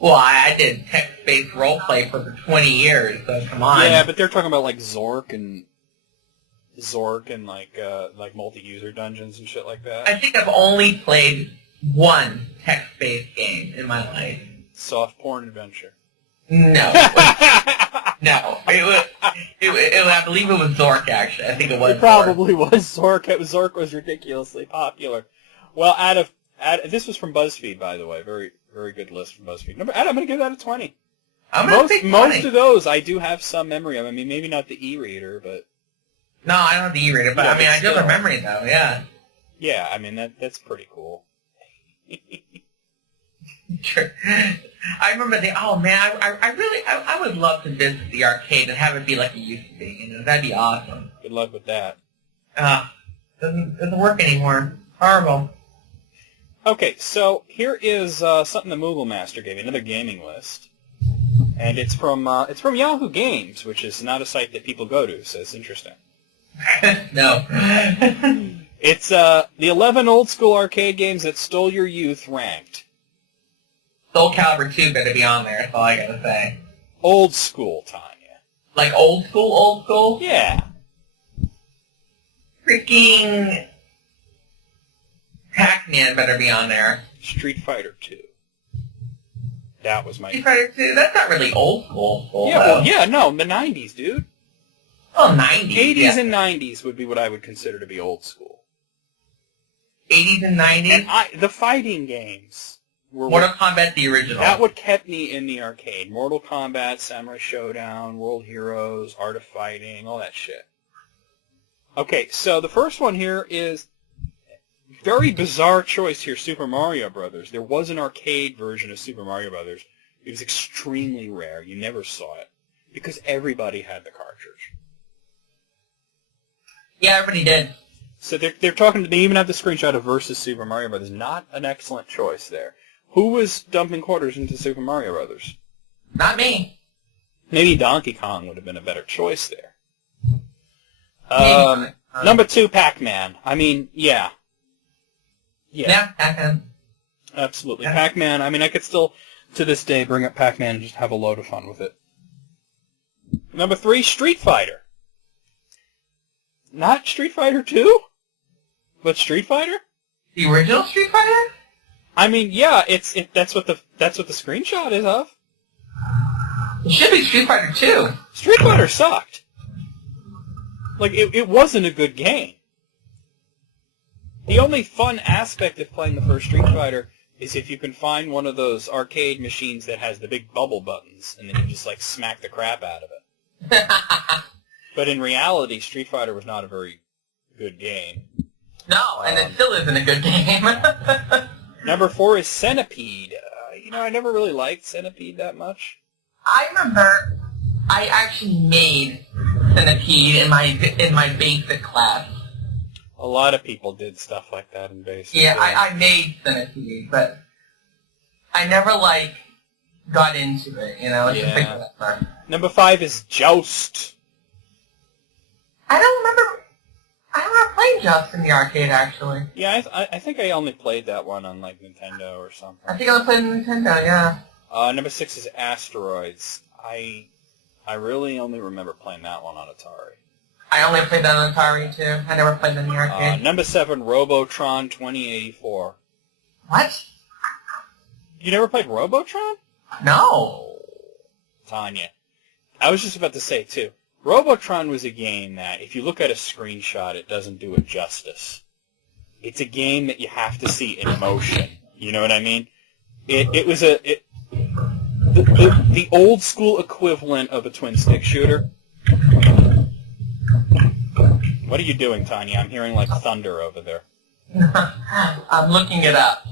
Well, I did text-based roleplay for 20 years, so come on. Yeah, but they're talking about, like, Zork and like multi-user dungeons and shit like that. I think I've only played one text-based game in my life. Soft porn adventure. No. No. I believe it was Zork, actually. I think it was It probably was Zork. Zork was ridiculously popular. Well, out This was from BuzzFeed, by the way. Very, very good list from BuzzFeed. I'm going to give that a 20. I'm gonna say 20. Most of those I do have some memory of. I mean, maybe not the e-reader, but... No, I don't have the e-reader, but Yeah, I mean, but I do have still. a memory, though, yeah. Yeah, I mean, that's pretty cool. Sure. I remember I would love to visit the arcade and have it be like it used to be, you know, that'd be awesome. Good luck with that. Doesn't work anymore. Horrible. Okay, so here is something the Moogle Master gave me, another gaming list. And it's from Yahoo Games, which is not a site that people go to, so it's interesting. No. It's the 11 old school arcade games that stole your youth ranked. Soul Calibur 2 better be on there, that's all I gotta say. Old school, Tanya. Like old school? Yeah. Freaking Pac-Man better be on there. Street Fighter 2. That was my... Street Fighter 2, that's not really old school. Yeah, though. well, yeah, no, the 90s, dude. Oh, 90s. 80s yeah. and 90s would be what I would consider to be old school. 80s and 90s? And the fighting games were... Mortal Kombat the original. That what kept me in the arcade. Mortal Kombat, Samurai Showdown, World Heroes, Art of Fighting, all that shit. Okay, so the first one here is very bizarre choice here, Super Mario Brothers. There was an arcade version of Super Mario Brothers. It was extremely rare. You never saw it because everybody had the cartridge. Yeah, everybody did. So they're talking. They even have the screenshot of versus Super Mario Brothers. Not an excellent choice there. Who was dumping quarters into Super Mario Brothers? Not me. Maybe Donkey Kong would have been a better choice there. Maybe. Number 2, Pac-Man. I mean, yeah. Yeah, Pac-Man. Absolutely. Yeah. Pac-Man, I mean, I could still, to this day, bring up Pac-Man and just have a load of fun with it. Number 3, Street Fighter. Not Street Fighter 2? But Street Fighter? The original Street Fighter? I mean, yeah, that's what the screenshot is of. It should be Street Fighter 2. Street Fighter sucked. Like, it wasn't a good game. The only fun aspect of playing the first Street Fighter is if you can find one of those arcade machines that has the big bubble buttons, and then you just, like, smack the crap out of it. But in reality, Street Fighter was not a very good game. No, and it still isn't a good game. Number 4 is Centipede. I never really liked Centipede that much. I remember I actually made Centipede in my basic class. A lot of people did stuff like that in basic. Yeah, I made Centipede, but I never, got into it, you know? It's just Yeah. whatever. Number 5 is Joust. I don't remember playing Just in the arcade, actually. Yeah, I think I only played that one on, Nintendo or something. I think I played on Nintendo, yeah. Number 6 is Asteroids. I really only remember playing that one on Atari. I only played that on Atari, too. I never played it in the arcade. Number 7, Robotron 2084. What? You never played Robotron? No. Tanya. I was just about to say, too. Robotron was a game that, if you look at a screenshot, it doesn't do it justice. It's a game that you have to see in motion. You know what I mean? It was the old school equivalent of a twin stick shooter. What are you doing, Tanya? I'm hearing thunder over there. I'm looking it up.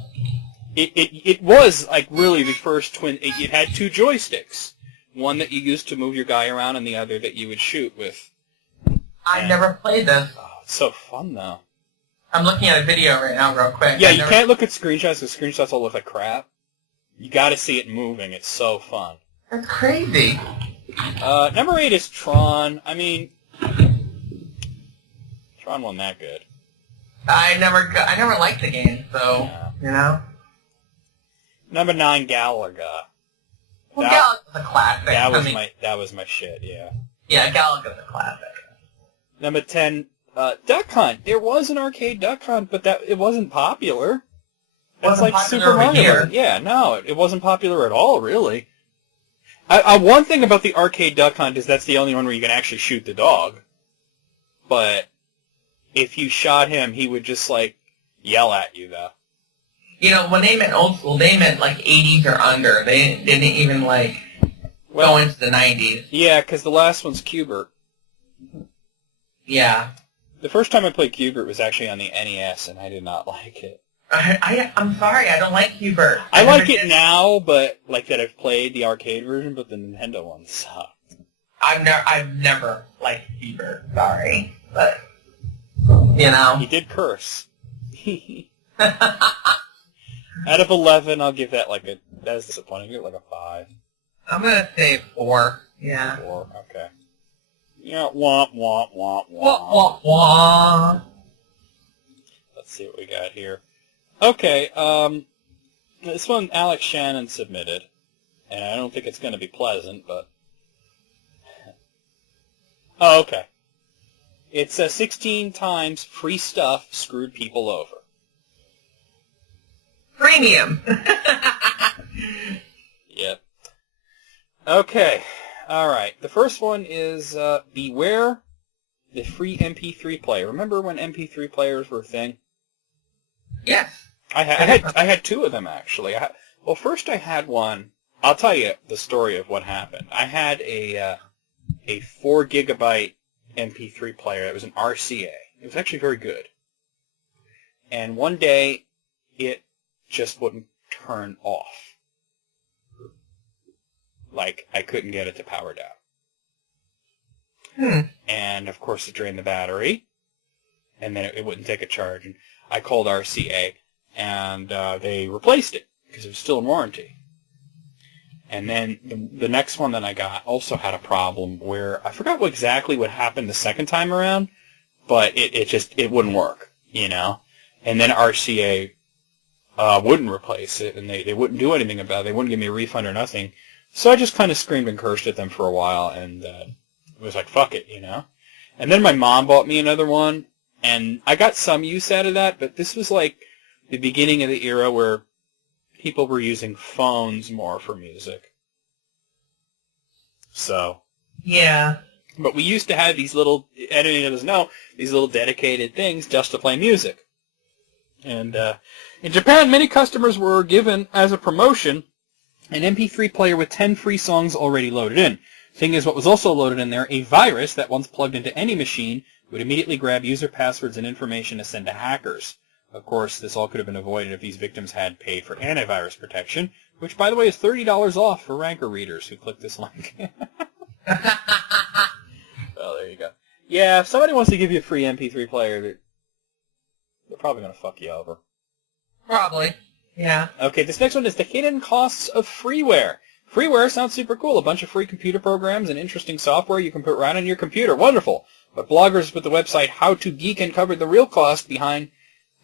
It was really the first twin. It had 2 joysticks. One that you used to move your guy around, and the other that you would shoot with. I've never played this. Oh, it's so fun, though. I'm looking at a video right now real quick. Yeah, you can't look at screenshots because screenshots all look like crap. You gotta see it moving. It's so fun. That's crazy. Number 8 is Tron. I mean, Tron wasn't that good. I never liked the game, so, Yeah. you know? Number 9, Galaga. Well, Galac's a classic. That was my shit, yeah. Yeah, Galac's a classic. Number 10, Duck Hunt. There was an arcade Duck Hunt, but it wasn't popular. That's Wasn't like popular Super over Mario here. Bros. Yeah, no, it wasn't popular at all, really. One thing about the arcade Duck Hunt is that's the only one where you can actually shoot the dog. But if you shot him, he would just, yell at you, though. You know, when they meant old school, they meant like 80s or under. They didn't even like go into the 90s. Yeah, because the last one's Q*bert. Yeah. The first time I played Q*bert was actually on the NES, and I did not like it. I'm sorry, I don't like Q*bert. I like it now, but like that I've played the arcade version, but the Nintendo one sucked. I've never liked Q*bert. Sorry, but you know. He did curse. Out of 11, I'll give that that's disappointing. I'll give it like a 5. I'm gonna say 4. Yeah. 4, okay. Yeah, womp, womp, womp, womp. Wah, wah, wah. Let's see what we got here. Okay, this one Alex Shannon submitted, and I don't think it's going to be pleasant, but... Oh, okay. It's 16 times free stuff screwed people over. Premium. Yep. Okay. All right. The first one is Beware the free MP3 player. Remember when MP3 players were a thing? Yes. I had 2 of them actually. Well, first I had one. I'll tell you the story of what happened. I had a 4 gigabyte MP3 player. It was an RCA. It was actually very good. And one day, it just wouldn't turn off. Like, I couldn't get it to power down. And, of course, it drained the battery. And then it wouldn't take a charge. And I called RCA, and they replaced it, because it was still in warranty. And then the next one that I got also had a problem where I forgot exactly what happened the second time around, but it wouldn't work, you know? And then RCA wouldn't replace it, and they wouldn't do anything about it. They wouldn't give me a refund or nothing. So I just kind of screamed and cursed at them for a while, and it was like, fuck it, you know? And then my mom bought me another one, and I got some use out of that, but this was like the beginning of the era where people were using phones more for music. So. Yeah. But we used to have these little, anyone who doesn't know, these little dedicated things just to play music. And in Japan, many customers were given, as a promotion, an MP3 player with 10 free songs already loaded in. Thing is, what was also loaded in there, a virus that once plugged into any machine would immediately grab user passwords and information to send to hackers. Of course, this all could have been avoided if these victims had paid for antivirus protection, which, by the way, is $30 off for Ranker readers who click this link. Well, there you go. Yeah, if somebody wants to give you a free MP3 player, they're probably going to fuck you over. Probably. Yeah. Okay, this next one is the hidden costs of freeware. Freeware sounds super cool. A bunch of free computer programs and interesting software you can put right on your computer. Wonderful. But bloggers with the website How to Geek uncovered the real cost behind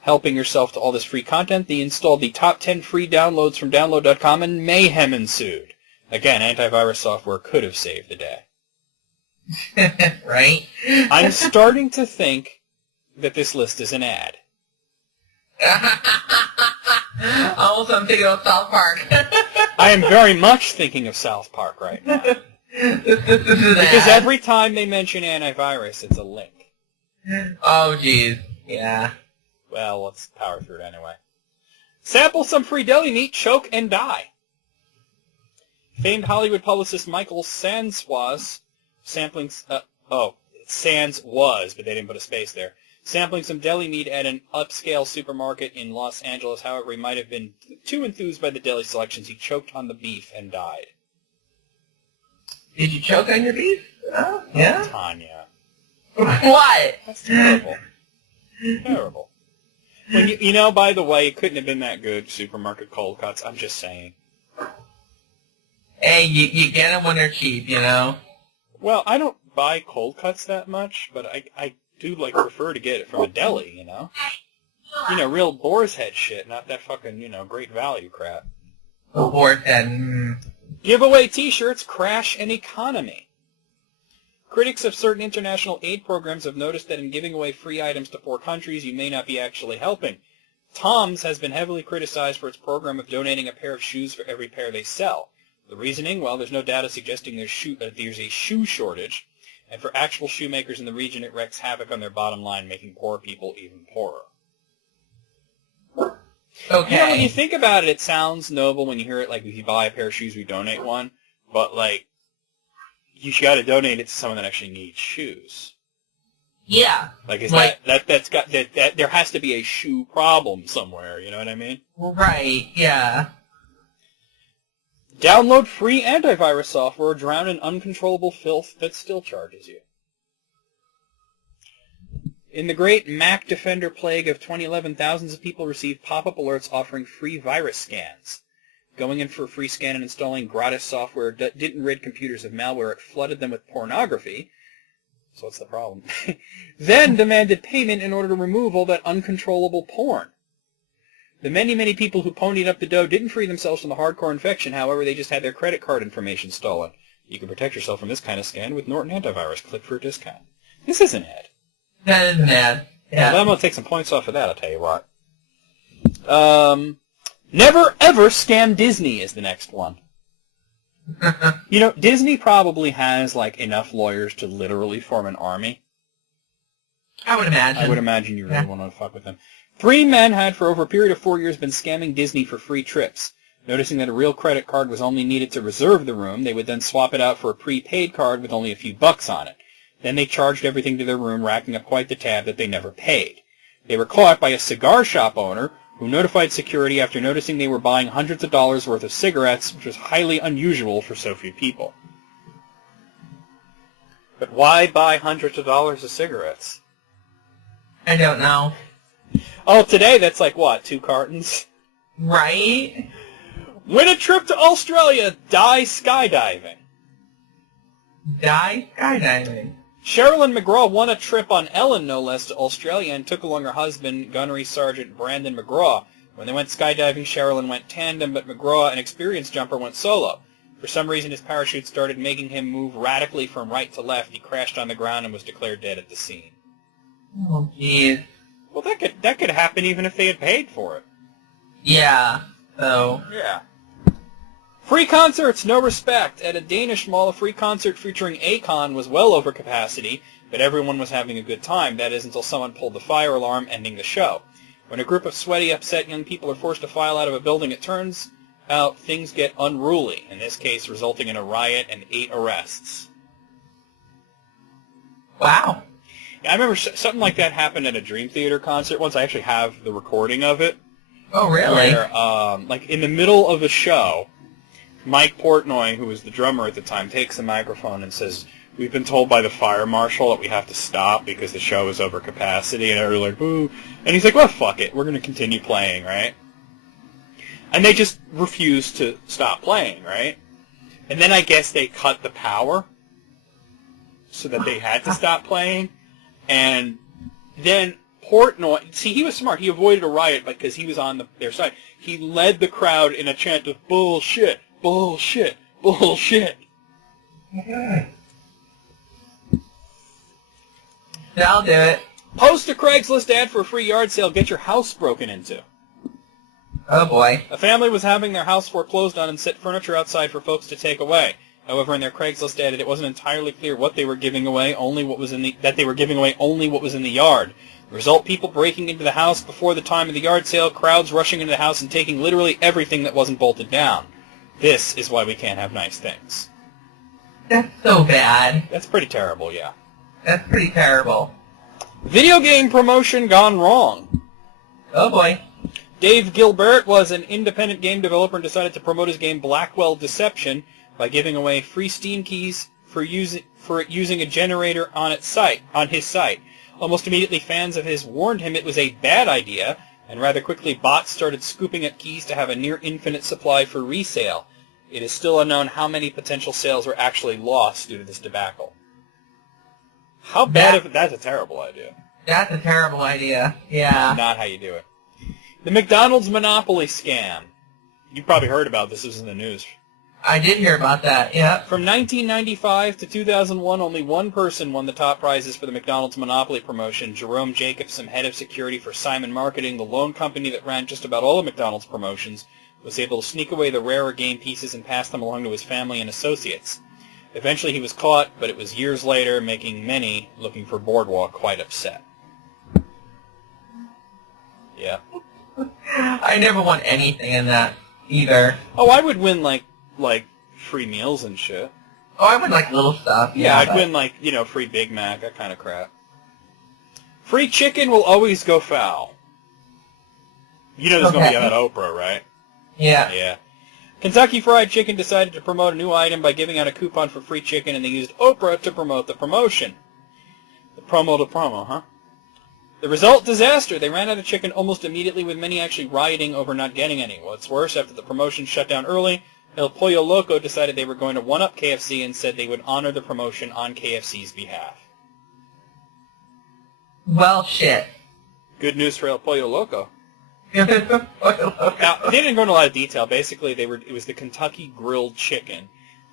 helping yourself to all this free content. They installed the top 10 free downloads from download.com and mayhem ensued. Again, antivirus software could have saved the day. Right? I'm starting to think that this list is an ad. Also, I'm thinking of South Park. I am very much thinking of South Park right now. This is an Because ad. every time they mention antivirus, it's a link. Oh, jeez. Yeah. Well, let's power through it anyway. Sample some free deli meat, choke, and die. Famed Hollywood publicist Michael Sands was sampling... Sands was, but they didn't put a space there. Sampling some deli meat at an upscale supermarket in Los Angeles. However, he might have been too enthused by the deli selections. He choked on the beef and died. Did you choke on your beef? Oh, yeah? Tanya. What? That's terrible. Terrible. When you know, by the way, it couldn't have been that good, supermarket cold cuts. I'm just saying. Hey, you get them when they're cheap, you know? Well, I don't buy cold cuts that much, but I do prefer to get it from a deli, you know? You know, real boar's head shit, not that fucking, great value crap. The horse and... Giveaway t-shirts, crash an economy. Critics of certain international aid programs have noticed that in giving away free items to poor countries, you may not be actually helping. Tom's has been heavily criticized for its program of donating a pair of shoes for every pair they sell. The reasoning? Well, there's no data suggesting there's a shoe shortage, and for actual shoemakers in the region, it wreaks havoc on their bottom line, making poor people even poorer. Okay. You know, when you think about it, it sounds noble when you hear it, like, if you buy a pair of shoes, we donate one. But, like, you got to donate it to someone that actually needs shoes. Yeah. Like, is Like- that there has to be a shoe problem somewhere, you know what I mean? Right, yeah. Download free antivirus software, drown in uncontrollable filth that still charges you. In the great Mac Defender plague of 2011, thousands of people received pop-up alerts offering free virus scans. Going in for a free scan and installing gratis software didn't rid computers of malware, it flooded them with pornography. So what's the problem? Then demanded payment in order to remove all that uncontrollable porn. The many, many people who ponied up the dough didn't free themselves from the hardcore infection, however, they just had their credit card information stolen. You can protect yourself from this kind of scan with Norton Antivirus. Click for a discount. This is an ad. That is mad. Yeah. Well, I'm going to take some points off of that, I'll tell you what. Never ever scam Disney is the next one. You know, Disney probably has, like, enough lawyers to literally form an army. I would imagine. I would imagine you really want to fuck with them. 3 men had, for over a period of 4 years, been scamming Disney for free trips. Noticing that a real credit card was only needed to reserve the room, they would then swap it out for a prepaid card with only a few bucks on it. Then they charged everything to their room, racking up quite the tab that they never paid. They were caught by a cigar shop owner who notified security after noticing they were buying hundreds of dollars worth of cigarettes, which was highly unusual for so few people. But why buy hundreds of dollars of cigarettes? I don't know. Oh, today that's like, what, 2 cartons? Right? Win a trip to Australia, die skydiving. Die skydiving. Sherilyn McGraw won a trip on Ellen, no less, to Australia and took along her husband, Gunnery Sergeant Brandon McGraw. When they went skydiving, Sherilyn went tandem, but McGraw, an experienced jumper, went solo. For some reason, his parachute started making him move radically from right to left. He crashed on the ground and was declared dead at the scene. Oh, jeez. Well, that could happen even if they had paid for it. Yeah, so... Yeah. Free concerts, no respect. At a Danish mall, a free concert featuring Akon was well over capacity, but everyone was having a good time. That is, until someone pulled the fire alarm, ending the show. When a group of sweaty, upset young people are forced to file out of a building, it turns out things get unruly, in this case resulting in a riot and 8 arrests. Wow. I remember something like that happened at a Dream Theater concert once. I actually have the recording of it. Oh, really? Where, like, in the middle of a show, Mike Portnoy, who was the drummer at the time, takes the microphone and says, "We've been told by the fire marshal that we have to stop because the show is over capacity," and everyone's like, "Boo." And he's like, "Well, fuck it. We're going to continue playing, right?" And they just refuse to stop playing, right? And then I guess they cut the power so that they had to stop playing. And then Portnoy, see, he was smart. He avoided a riot because he was on their side. He led the crowd in a chant of bullshit, bullshit, bullshit. I'll do it. Post a Craigslist ad for a free yard sale. Get your house broken into. Oh, boy. A family was having their house foreclosed on and set furniture outside for folks to take away. However, in their Craigslist ad, it wasn't entirely clear what they were giving away, only what was in the yard. The result, people breaking into the house before the time of the yard sale, crowds rushing into the house and taking literally everything that wasn't bolted down. This is why we can't have nice things. That's so bad. That's pretty terrible, yeah. That's pretty terrible. Video game promotion gone wrong. Oh, boy. Dave Gilbert was an independent game developer and decided to promote his game Blackwell Deception by giving away free Steam keys for using a generator on his site. Almost immediately, fans of his warned him it was a bad idea, and rather quickly bots started scooping up keys to have a near-infinite supply for resale. It is still unknown how many potential sales were actually lost due to this debacle. How bad that's a terrible idea. That's a terrible idea. Yeah. Not how you do it. The McDonald's Monopoly scam. You probably heard about this. This was in the news. I did hear about that, yep. From 1995 to 2001, only one person won the top prizes for the McDonald's Monopoly promotion. Jerome Jacobson, head of security for Simon Marketing, the loan company that ran just about all of McDonald's promotions, was able to sneak away the rarer game pieces and pass them along to his family and associates. Eventually he was caught, but it was years later, making many looking for Boardwalk quite upset. Yeah. I never won anything in that either. Oh, I would win, like free meals and shit. Oh, I win, like, little stuff. Yeah, I'd but- win, like, free Big Mac, that kind of crap. Free chicken will always go foul. You know there's going to be Okay. that Oprah, right? Yeah. Yeah. Kentucky Fried Chicken decided to promote a new item by giving out a coupon for free chicken, and they used Oprah to promote the promotion. The promo to promo, huh? The result, disaster. They ran out of chicken almost immediately, with many actually rioting over not getting any. What's worse, after the promotion shut down early, El Pollo Loco decided they were going to one-up KFC and said they would honor the promotion on KFC's behalf. Well, shit. Good news for El Pollo Loco. Okay. Now, they didn't go into a lot of detail. Basically, it was the Kentucky Grilled Chicken.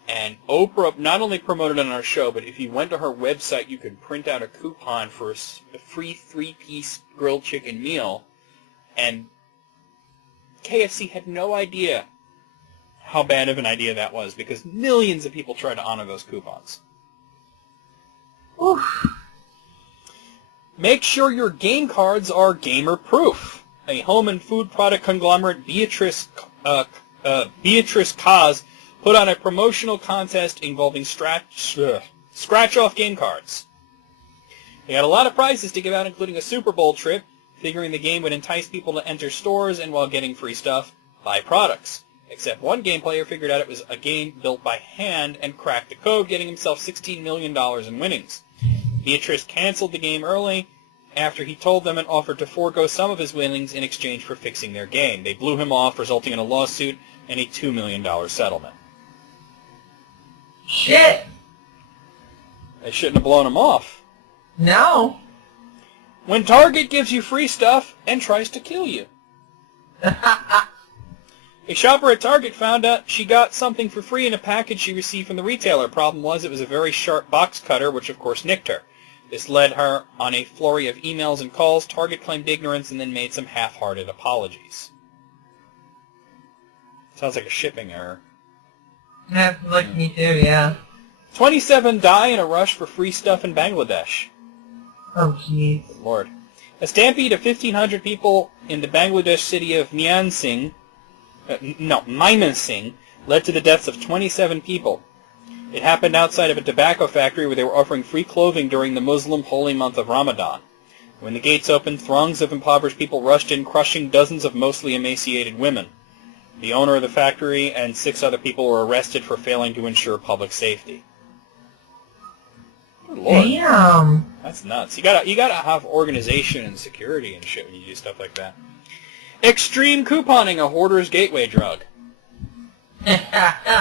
And Oprah not only promoted it on our show, but if you went to her website, you could print out a coupon for a free 3-piece grilled chicken meal. And KFC had no idea how bad of an idea that was, because millions of people tried to honor those coupons. Oof. Make sure your game cards are gamer-proof. A home and food product conglomerate, Beatrice Kaz, put on a promotional contest involving scratch-off game cards. They had a lot of prizes to give out, including a Super Bowl trip, figuring the game would entice people to enter stores and, while getting free stuff, buy products. Except one game player figured out it was a game built by hand and cracked the code, getting himself $16 million in winnings. Beatrice canceled the game early after he told them and offered to forego some of his winnings in exchange for fixing their game. They blew him off, resulting in a lawsuit and a $2 million settlement. Shit. They shouldn't have blown him off. No. When Target gives you free stuff and tries to kill you. A shopper at Target found out she got something for free in a package she received from the retailer. Problem was, it was a very sharp box cutter, which of course nicked her. This led her on a flurry of emails and calls. Target claimed ignorance and then made some half-hearted apologies. Sounds like a shipping error. That's like me too, yeah. 27 die in a rush for free stuff in Bangladesh. Oh, jeez. Good Lord. A stampede of 1,500 people in the Bangladesh city of Mymensingh led to the deaths of 27 people. It happened outside of a tobacco factory where they were offering free clothing during the Muslim holy month of Ramadan. When the gates opened, throngs of impoverished people rushed in, crushing dozens of mostly emaciated women. The owner of the factory and 6 other people were arrested for failing to ensure public safety. Good Lord. Damn. That's nuts. You gotta have organization and security and shit when you do stuff like that. Extreme couponing, a hoarder's gateway drug.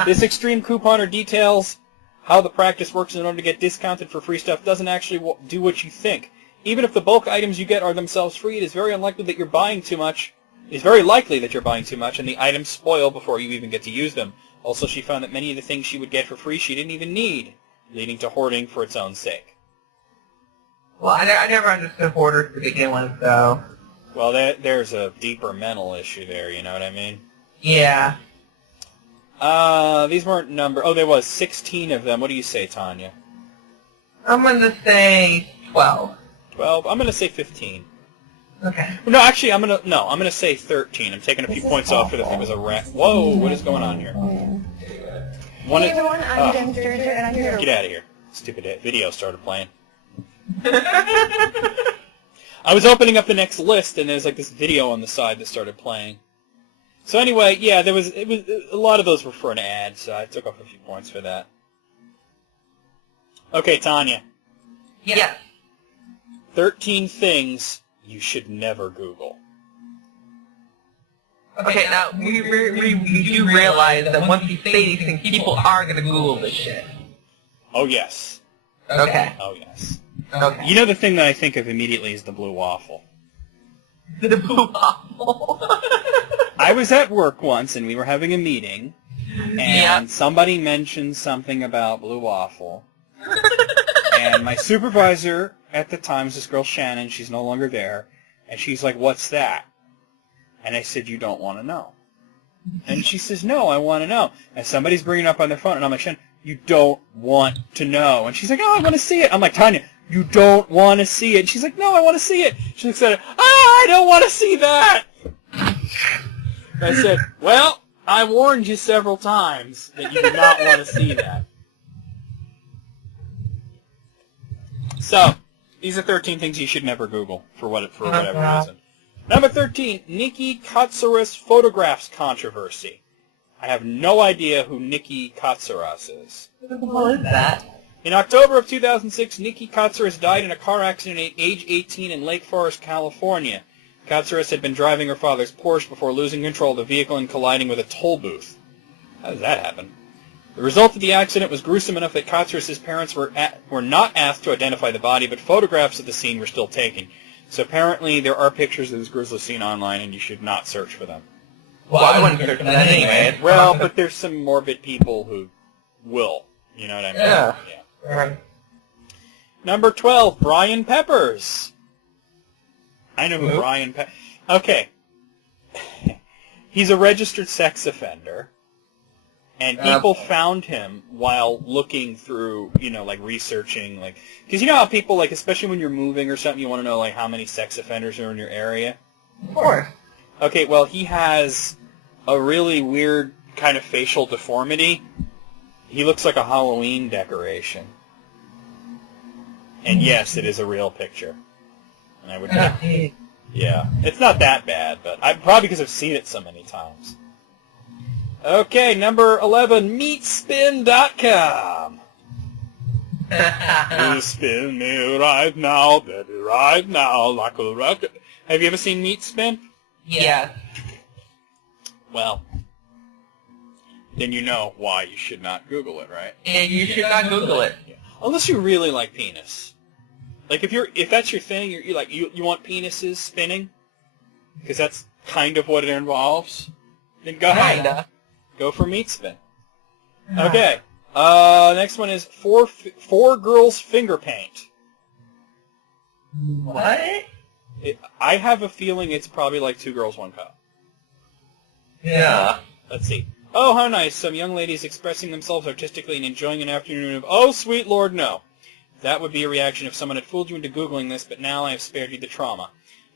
This extreme couponer details how the practice works in order to get discounted for free stuff. Doesn't actually do what you think. Even if the bulk items you get are themselves free, it is very unlikely that you're buying too much. It is very likely that you're buying too much, and the items spoil before you even get to use them. Also, she found that many of the things she would get for free she didn't even need, leading to hoarding for its own sake. Well, I never understood hoarders to begin with, so... Well, there's a deeper mental issue there, you know what I mean? Yeah. These weren't numbered. Oh, there was 16 of them. What do you say, Tanya? I'm gonna say 12. 12? I'm gonna say 15. Okay. No, actually, I'm gonna say 13. I'm taking a few points off for the thing was a rat. Whoa, what is going on here? Hey everyone, I'm Jen Sturger, and I'm here to... Get out of here. Stupid video started playing. I was opening up the next list, and there's like this video on the side that started playing. So anyway, yeah, it was a lot of those were for an ad, so I took off a few points for that. Okay, Tanya. Yes. 13 things you should never Google. Okay, now, we do realize that once you say these things, people are gonna Google this shit. Oh, yes. Okay. Oh, yes. Okay. You know the thing that I think of immediately is the blue waffle. The blue waffle. I was at work once, and we were having a meeting, and Yeah. somebody mentioned something about blue waffle. And my supervisor at the time was this girl Shannon. She's no longer there. And she's like, "What's that?" And I said, "You don't want to know." And she says, "No, I want to know." And somebody's bringing it up on their phone, and I'm like, "Shannon, you don't want to know." And she's like, "Oh, I want to see it." I'm like, "Tanya, you don't want to see it." And she's like, "No, I want to see it." She looks at it, "Ah, I don't want to see that." I said, well, I warned you several times that you did not want to see that. So, these are 13 things you should never Google for whatever reason. Number 13, Nikki Katsaros photographs controversy. I have no idea who Nikki Katsaros is. What the hell is that? In October of 2006, Nikki Katsaros died in a car accident at age 18 in Lake Forest, California. Katsaros had been driving her father's Porsche before losing control of the vehicle and colliding with a toll booth. How does that happen? The result of the accident was gruesome enough that Katsaros' parents were not asked to identify the body, but photographs of the scene were still taken. So apparently there are pictures of this grisly scene online, and you should not search for them. Well, I wouldn't search for that anyway. Well, but there's some morbid people who will. You know what I mean? Yeah. Yeah. Number 12, Brian Peppers. I know who Brian Peppers... Okay. He's a registered sex offender. And people found him while looking through, like researching, because you know how people, especially when you're moving or something, you want to know, how many sex offenders are in your area? Of course. Okay, well, he has a really weird kind of facial deformity. He looks like a Halloween decoration. And yes, it is a real picture. And I would... Yeah. It's not that bad, but probably because I've seen it so many times. Okay, number 11, meatspin.com. You spin me right now, baby, right now, like a rocket. Have you ever seen Meatspin? Yeah. Well, then you know why you should not Google it, right? And you should not Google it. Yeah. Unless you really like penis. If that's your thing, you want penises spinning, because that's kind of what it involves. Then go ahead. Kinda. Go for Meatspin. Okay. Next one is four girls finger paint. What? I have a feeling it's probably like 2 girls, 1 cup. Yeah. Let's see. Oh, how nice. Some young ladies expressing themselves artistically and enjoying an afternoon of, oh, sweet Lord, no. That would be a reaction if someone had fooled you into Googling this, but now I have spared you the trauma.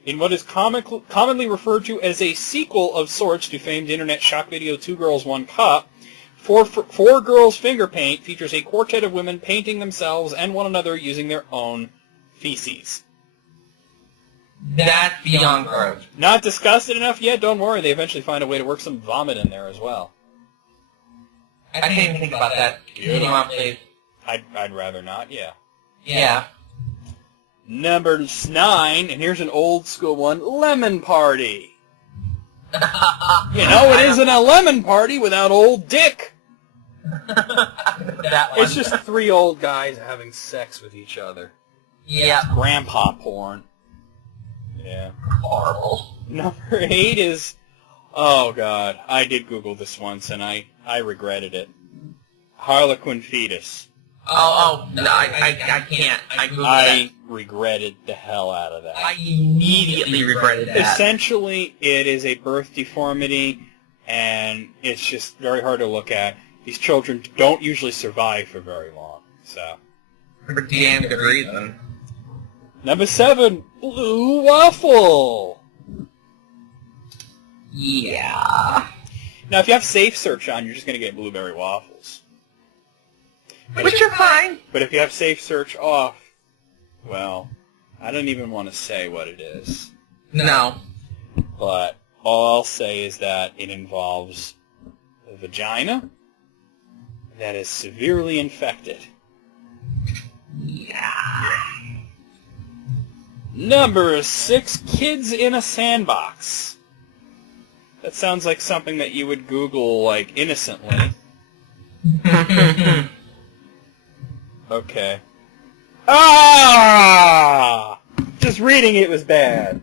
In what is commonly referred to as a sequel of sorts to famed internet shock video 2 Girls, 1 Cup, Four Girls Finger Paint features a quartet of women painting themselves and one another using their own feces. That's beyond gross. Not disgusted enough yet? Don't worry, they eventually find a way to work some vomit in there as well. I didn't even think about that. Continue on, please. I'd rather not, yeah. Yeah. Number 9, and here's an old school one, Lemon Party. You know, it isn't a lemon party without old Dick. That one. It's just 3 old guys having sex with each other. Yeah. Grandpa porn. Yeah. Horrible. Number 8 is, oh god, I did Google this once and I regretted it. Harlequin fetus. Oh, no, I can't. I Googled that. Regretted the hell out of that. I immediately regretted that. Essentially, it is a birth deformity, and it's just very hard to look at. These children don't usually survive for very long, so. For damn good reason. Number 7, Blue Waffle. Yeah. Now, if you have Safe Search on, you're just going to get blueberry waffles. Which are fine. But if you have Safe Search off, well, I don't even want to say what it is. No. But all I'll say is that it involves a vagina that is severely infected. Yeah. Number 6, kids in a sandbox. That sounds like something that you would Google, innocently. Okay. Ah! Just reading it was bad.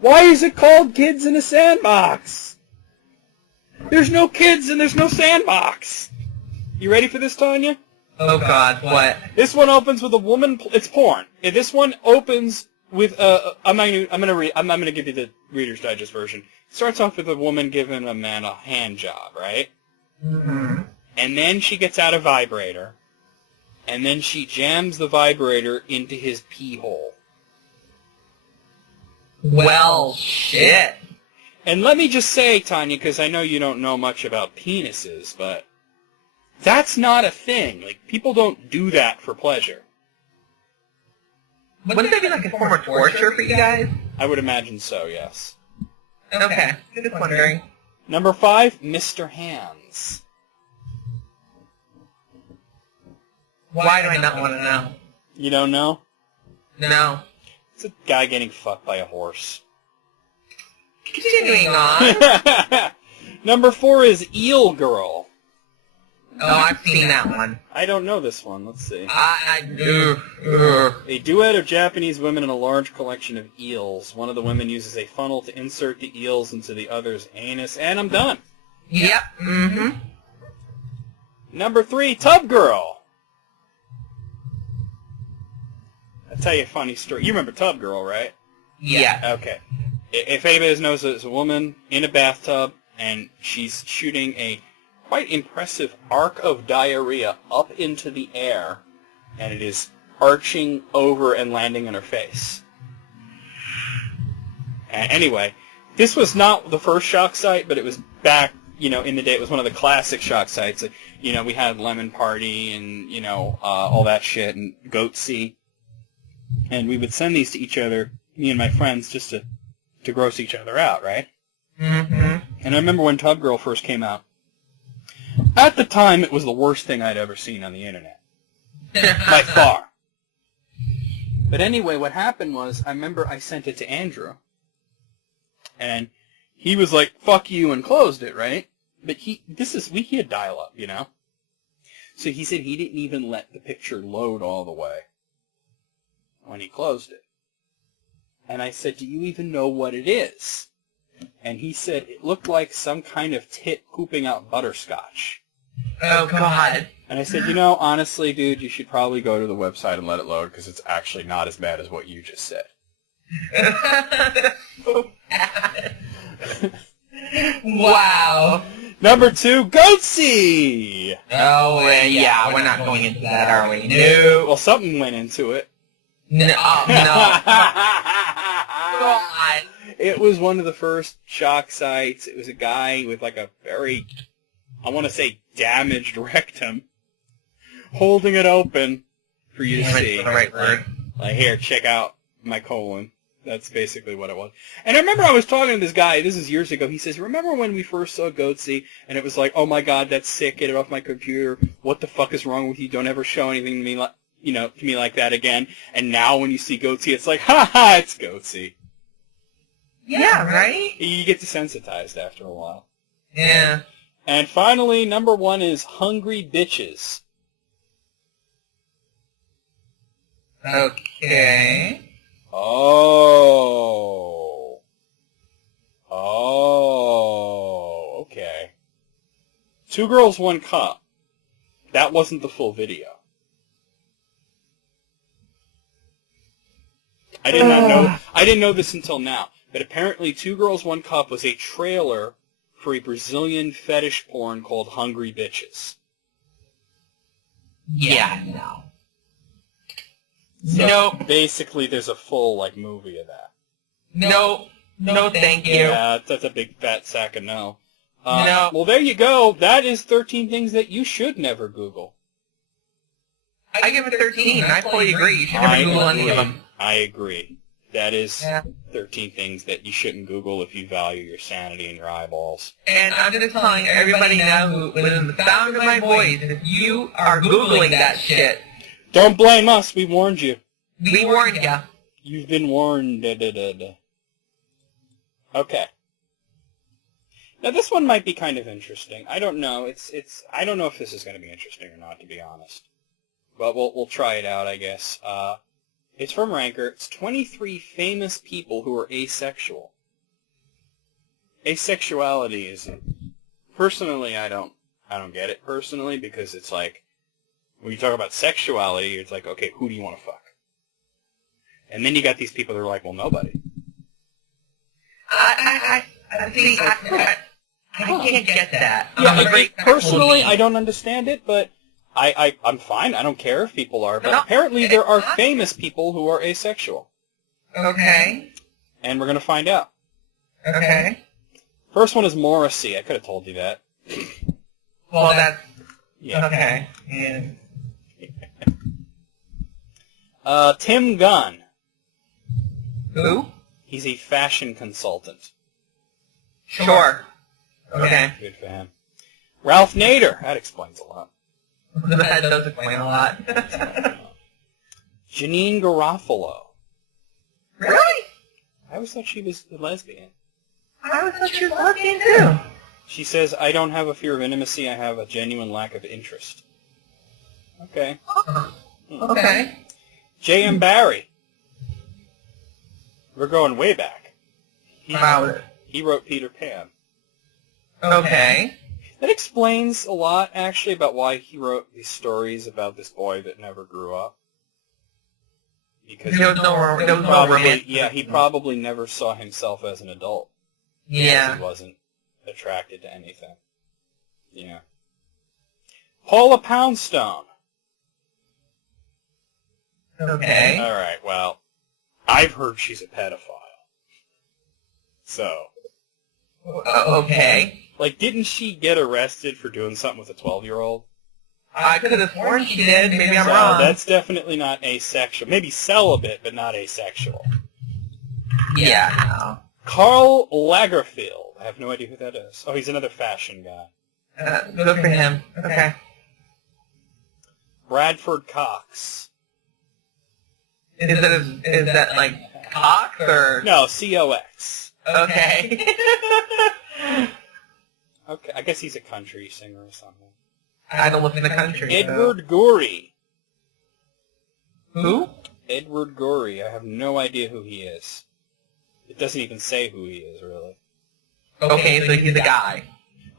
Why is it called Kids in a Sandbox? There's no kids and there's no sandbox. You ready for this, Tanya? Oh God, what? This one opens with a woman. It's porn. This one opens with I'm gonna give you the Reader's Digest version. It starts off with a woman giving a man a hand job, right? Mm-hmm. And then she gets out a vibrator. And then she jams the vibrator into his pee hole. Well, shit. And let me just say, Tanya, because I know you don't know much about penises, but that's not a thing. Like, people don't do that for pleasure. Wouldn't that be like a form of torture for you guys? I would imagine so, yes. Okay, just wondering. Number 5, Mr. Hands. Why do I not want to know? You don't know? No. It's a guy getting fucked by a horse. Continuing on. Number 4 is Eel Girl. Oh, I've seen that one. I don't know this one. Let's see. I do. A duet of Japanese women in a large collection of eels. One of the women uses a funnel to insert the eels into the other's anus, and I'm done. Yep. Mm-hmm. Number 3, Tub Girl. I'll tell you a funny story. You remember Tub Girl, right? Yeah. Okay. If anybody knows, it's a woman in a bathtub, and she's shooting a quite impressive arc of diarrhea up into the air, and it is arching over and landing on her face. And anyway, this was not the first shock site, but it was back, in the day. It was one of the classic shock sites. We had Lemon Party and, all that shit, and Goatsy. And we would send these to each other, me and my friends, just to gross each other out, right? Mm-hmm. And I remember when Tub Girl first came out. At the time, it was the worst thing I'd ever seen on the internet. By far. But anyway, what happened was, I remember I sent it to Andrew. And he was like, fuck you, and closed it, right? But he had dial-up, So he said he didn't even let the picture load all the way when he closed it. And I said, do you even know what it is? And he said it looked like some kind of tit pooping out butterscotch. Oh, God. And I said, honestly, dude, you should probably go to the website and let it load, because it's actually not as bad as what you just said. So bad. Wow. Number 2, Goatsy! Oh, yeah, we're not going into that, are we? No. Well, something went into it. No. No. God. It was one of the first shock sites. It was a guy with like a very, I want to say, damaged rectum, holding it open for you to see. That's the right word. Like, here, check out my colon. That's basically what it was. And I remember I was talking to this guy, this is years ago, he says, remember when we first saw Goatsy, and it was like, oh my god, that's sick, get it off my computer, what the fuck is wrong with you, don't ever show anything to me like, to me like that again. And now when you see Goatsy, it's like, ha ha, it's Goatsy. Yeah, right? You get desensitized after a while. Yeah. And finally, number 1 is Hungry Bitches. Okay. Oh, okay. 2 Girls, 1 Cup. That wasn't the full video. I did not know. I didn't know this until now. But apparently 2 Girls, 1 Cup was a trailer for a Brazilian fetish porn called Hungry Bitches. Yeah, no. So Nope. basically, there's a full movie of that. No. No, thank you. Yeah, that's a big fat sack of no. No. Well, there you go. That is 13 things that you should never Google. I give it 13. I fully agree. You should never Google any of them. I agree. That is Yeah. 13 things that you shouldn't Google if you value your sanity and your eyeballs. And I'm just telling everybody now who, within the sound of my voice, if you are Googling that shit, Don't blame us. We warned you. we warned ya. You've been warned. Okay. Now this one might be kind of interesting. I don't know. I don't know if this is going to be interesting or not, to be honest. But we'll try it out, I guess. It's from Ranker. It's 23 famous people who are asexual. Asexuality is, personally, I don't get it personally, because it's like, when you talk about sexuality, it's like, okay, who do you want to fuck? And then you got these people that are like, well, nobody. I can't get that. Yeah, personally, I don't understand it, but I'm fine. I don't care if people are. But apparently there are famous people who are asexual. Okay. And we're going to find out. Okay. First one is Morrissey. I could have told you that. Well, that's Yeah. okay. Yeah. Tim Gunn. Who? He's a fashion consultant. Sure. Okay. Good for him. Ralph Nader. That explains a lot. That does explain a lot. Janine Garofalo. Really? I always thought she was a lesbian. I was thought she was lesbian too. She says, I don't have a fear of intimacy, I have a genuine lack of interest. Okay. Okay. J.M. Barrie. We're going way back. Wow. He wrote Peter Pan. Okay. That explains a lot, actually, about why he wrote these stories about this boy that never grew up. Because There was no romance. he probably never saw himself as an adult. Yeah. He wasn't attracted to anything. Yeah. Paula Poundstone. Okay. All right, well, I've heard she's a pedophile. So, Okay. like, didn't she get arrested for doing something with a 12-year-old? I could have sworn she did. Maybe I'm So wrong. that's definitely not asexual. Maybe celibate, but not asexual. Yeah. Karl Lagerfeld. I have no idea who that is. Oh, he's another fashion guy. No. Good for him. Okay. Bradford Cox. Is that like Cox or? No, C-O-X. Okay. Okay, I guess he's a country singer or something. I don't live in the country. Edward Gorey. So. Who? Edward Gorey. I have no idea who he is. It doesn't even say who he is, really. Okay, so he's a guy.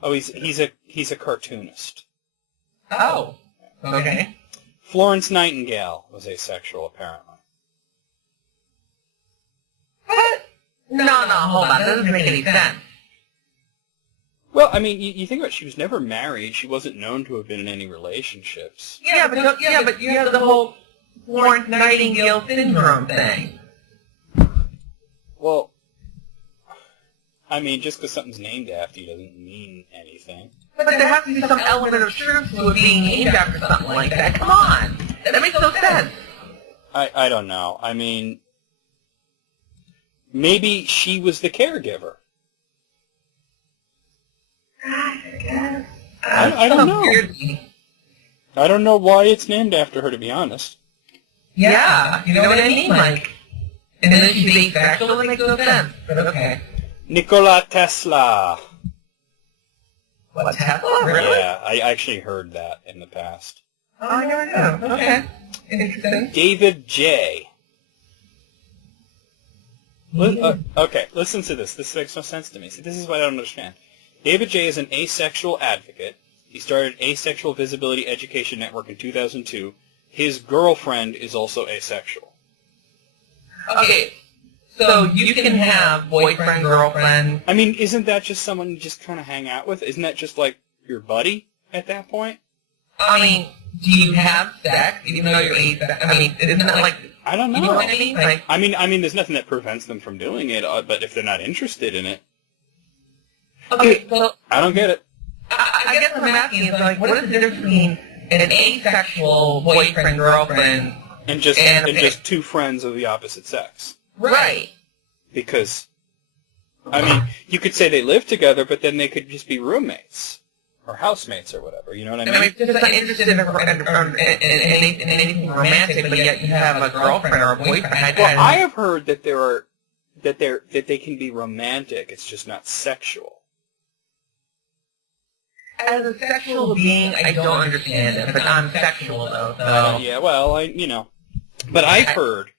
Oh, he's a cartoonist. Oh. Okay. Florence Nightingale was asexual, apparently. What? No, hold on. That doesn't make any sense. Well, I mean, you think about it, she was never married. She wasn't known to have been in any relationships. Yeah, but you have the whole Florence Nightingale syndrome thing. Well, I mean, just because something's named after you doesn't mean anything. But there has to be some element of truth to it being named after something like that. Come on. That makes no sense. I don't know. I mean, maybe she was the caregiver. I guess. I don't know. Weird to me. I don't know why it's named after her, to be honest. Yeah, you know what I mean? Like, and then she's asexual, it makes no sense. But okay. Nikola Tesla. What, Tesla? Really? Yeah, I actually heard that in the past. Oh, I never knew. Okay. Interesting. David J. Okay, listen to this. This makes no sense to me. See, this is what I don't understand. David J. is an asexual advocate. He started Asexual Visibility Education Network in 2002. His girlfriend is also asexual. Okay, so you can have boyfriend, girlfriend. I mean, isn't that just someone you just kind of hang out with? Isn't that just like your buddy at that point? I mean, do you have sex even though you're asexual? I mean, isn't that like... I don't know. You know what I mean? Like, I mean, there's nothing that prevents them from doing it, but if they're not interested in it, okay, so I don't get it. I guess what I'm asking is, like, what is the difference between an asexual boyfriend, girlfriend, And just And- just two friends of the opposite sex. right? Because, I mean, you could say they live together, but then they could just be roommates or housemates or whatever. You know what I I mean? mean, just not interested in anything romantic, but yet you have a girlfriend or a boyfriend. Well, I have heard that that they can be romantic. It's just not sexual. As a sexual being, I don't understand it, but I'm sexual though. So. Yeah, well, but I've heard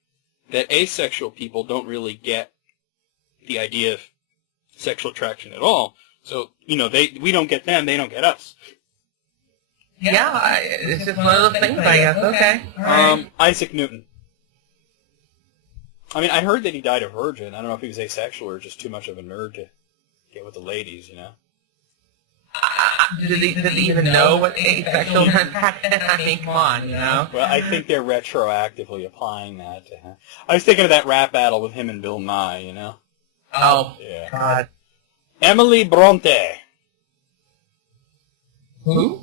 that asexual people don't really get the idea of sexual attraction at all. So, we don't get them, they don't get us. Yeah, it's just one of those things, I guess. Okay. All right. Isaac Newton. I mean, I heard that he died a virgin. I don't know if he was asexual or just too much of a nerd to get with the ladies, Did they even know what asexual meant back then? I mean, come on, Well, I think they're retroactively applying that to him. I was thinking of that rap battle with him and Bill Nye, Oh, Yeah. God. Emily Bronte. Who?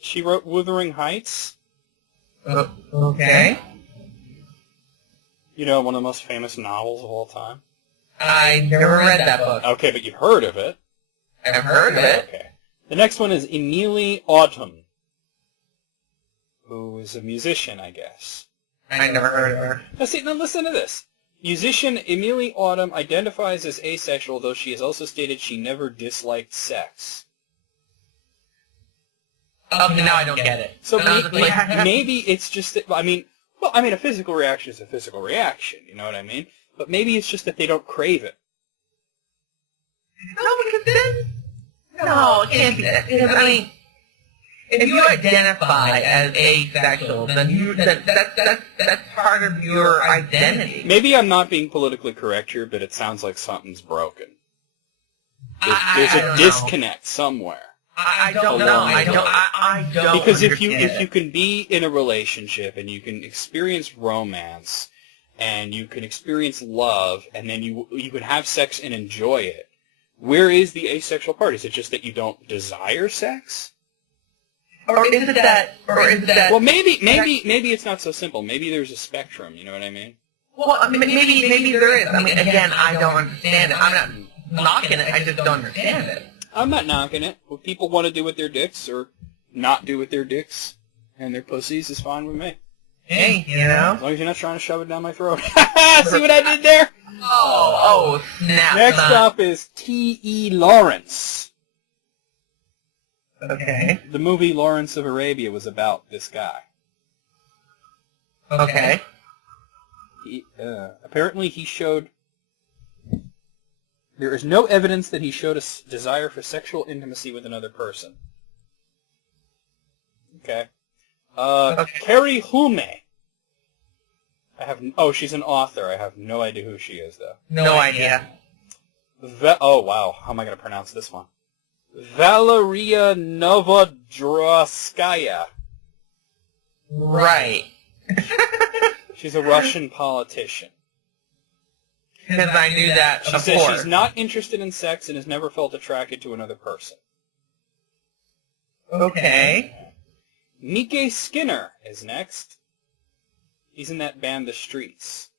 She wrote Wuthering Heights. Okay. You know, one of the most famous novels of all time. I never read that book. Okay, but you've heard of it. I've heard of it. Okay. The next one is Emilie Autumn, who is a musician, I guess. I never heard of her. Now listen to this. Musician Emilie Autumn identifies as asexual, though she has also stated she never disliked sex. Now I don't get it. So I was like, maybe it's just that, a physical reaction is a physical reaction, you know what I mean? But maybe it's just that they don't crave it. No, because then... No, it can't be that. Because, I mean, if you identify as asexual, then that's part of your identity. Maybe I'm not being politically correct here, but it sounds like something's broken. There's a disconnect somewhere. I don't know. I don't Because if you understand. can be in a relationship and you can experience romance and you can experience love and then you can have sex and enjoy it, where is the asexual part? Is it just that you don't desire sex? Or is it that... Well, maybe it's not so simple. Maybe there's a spectrum, you know what I mean? Well, I mean, maybe there is. I mean, again, I don't understand it. I'm not knocking it. I just don't understand it. I'm not knocking it. What people want to do with their dicks or not do with their dicks and their pussies is fine with me. Hey, you know? As long as you're not trying to shove it down my throat. See what I did there? Oh, snap. Next up is T.E. Lawrence. Okay. The movie Lawrence of Arabia was about this guy. Okay. Apparently he showed... There is no evidence that he showed a desire for sexual intimacy with another person. Okay. Carrie Hulme. She's an author. I have no idea who she is, though. No idea. Oh, wow. How am I going to pronounce this one? Valeria Novodrozhskaya. Right. She's a Russian politician. Because I knew that She before. says she's not interested in sex and has never felt attracted to another person. Okay. Nikke Skinner is next. He's in that band The Streets.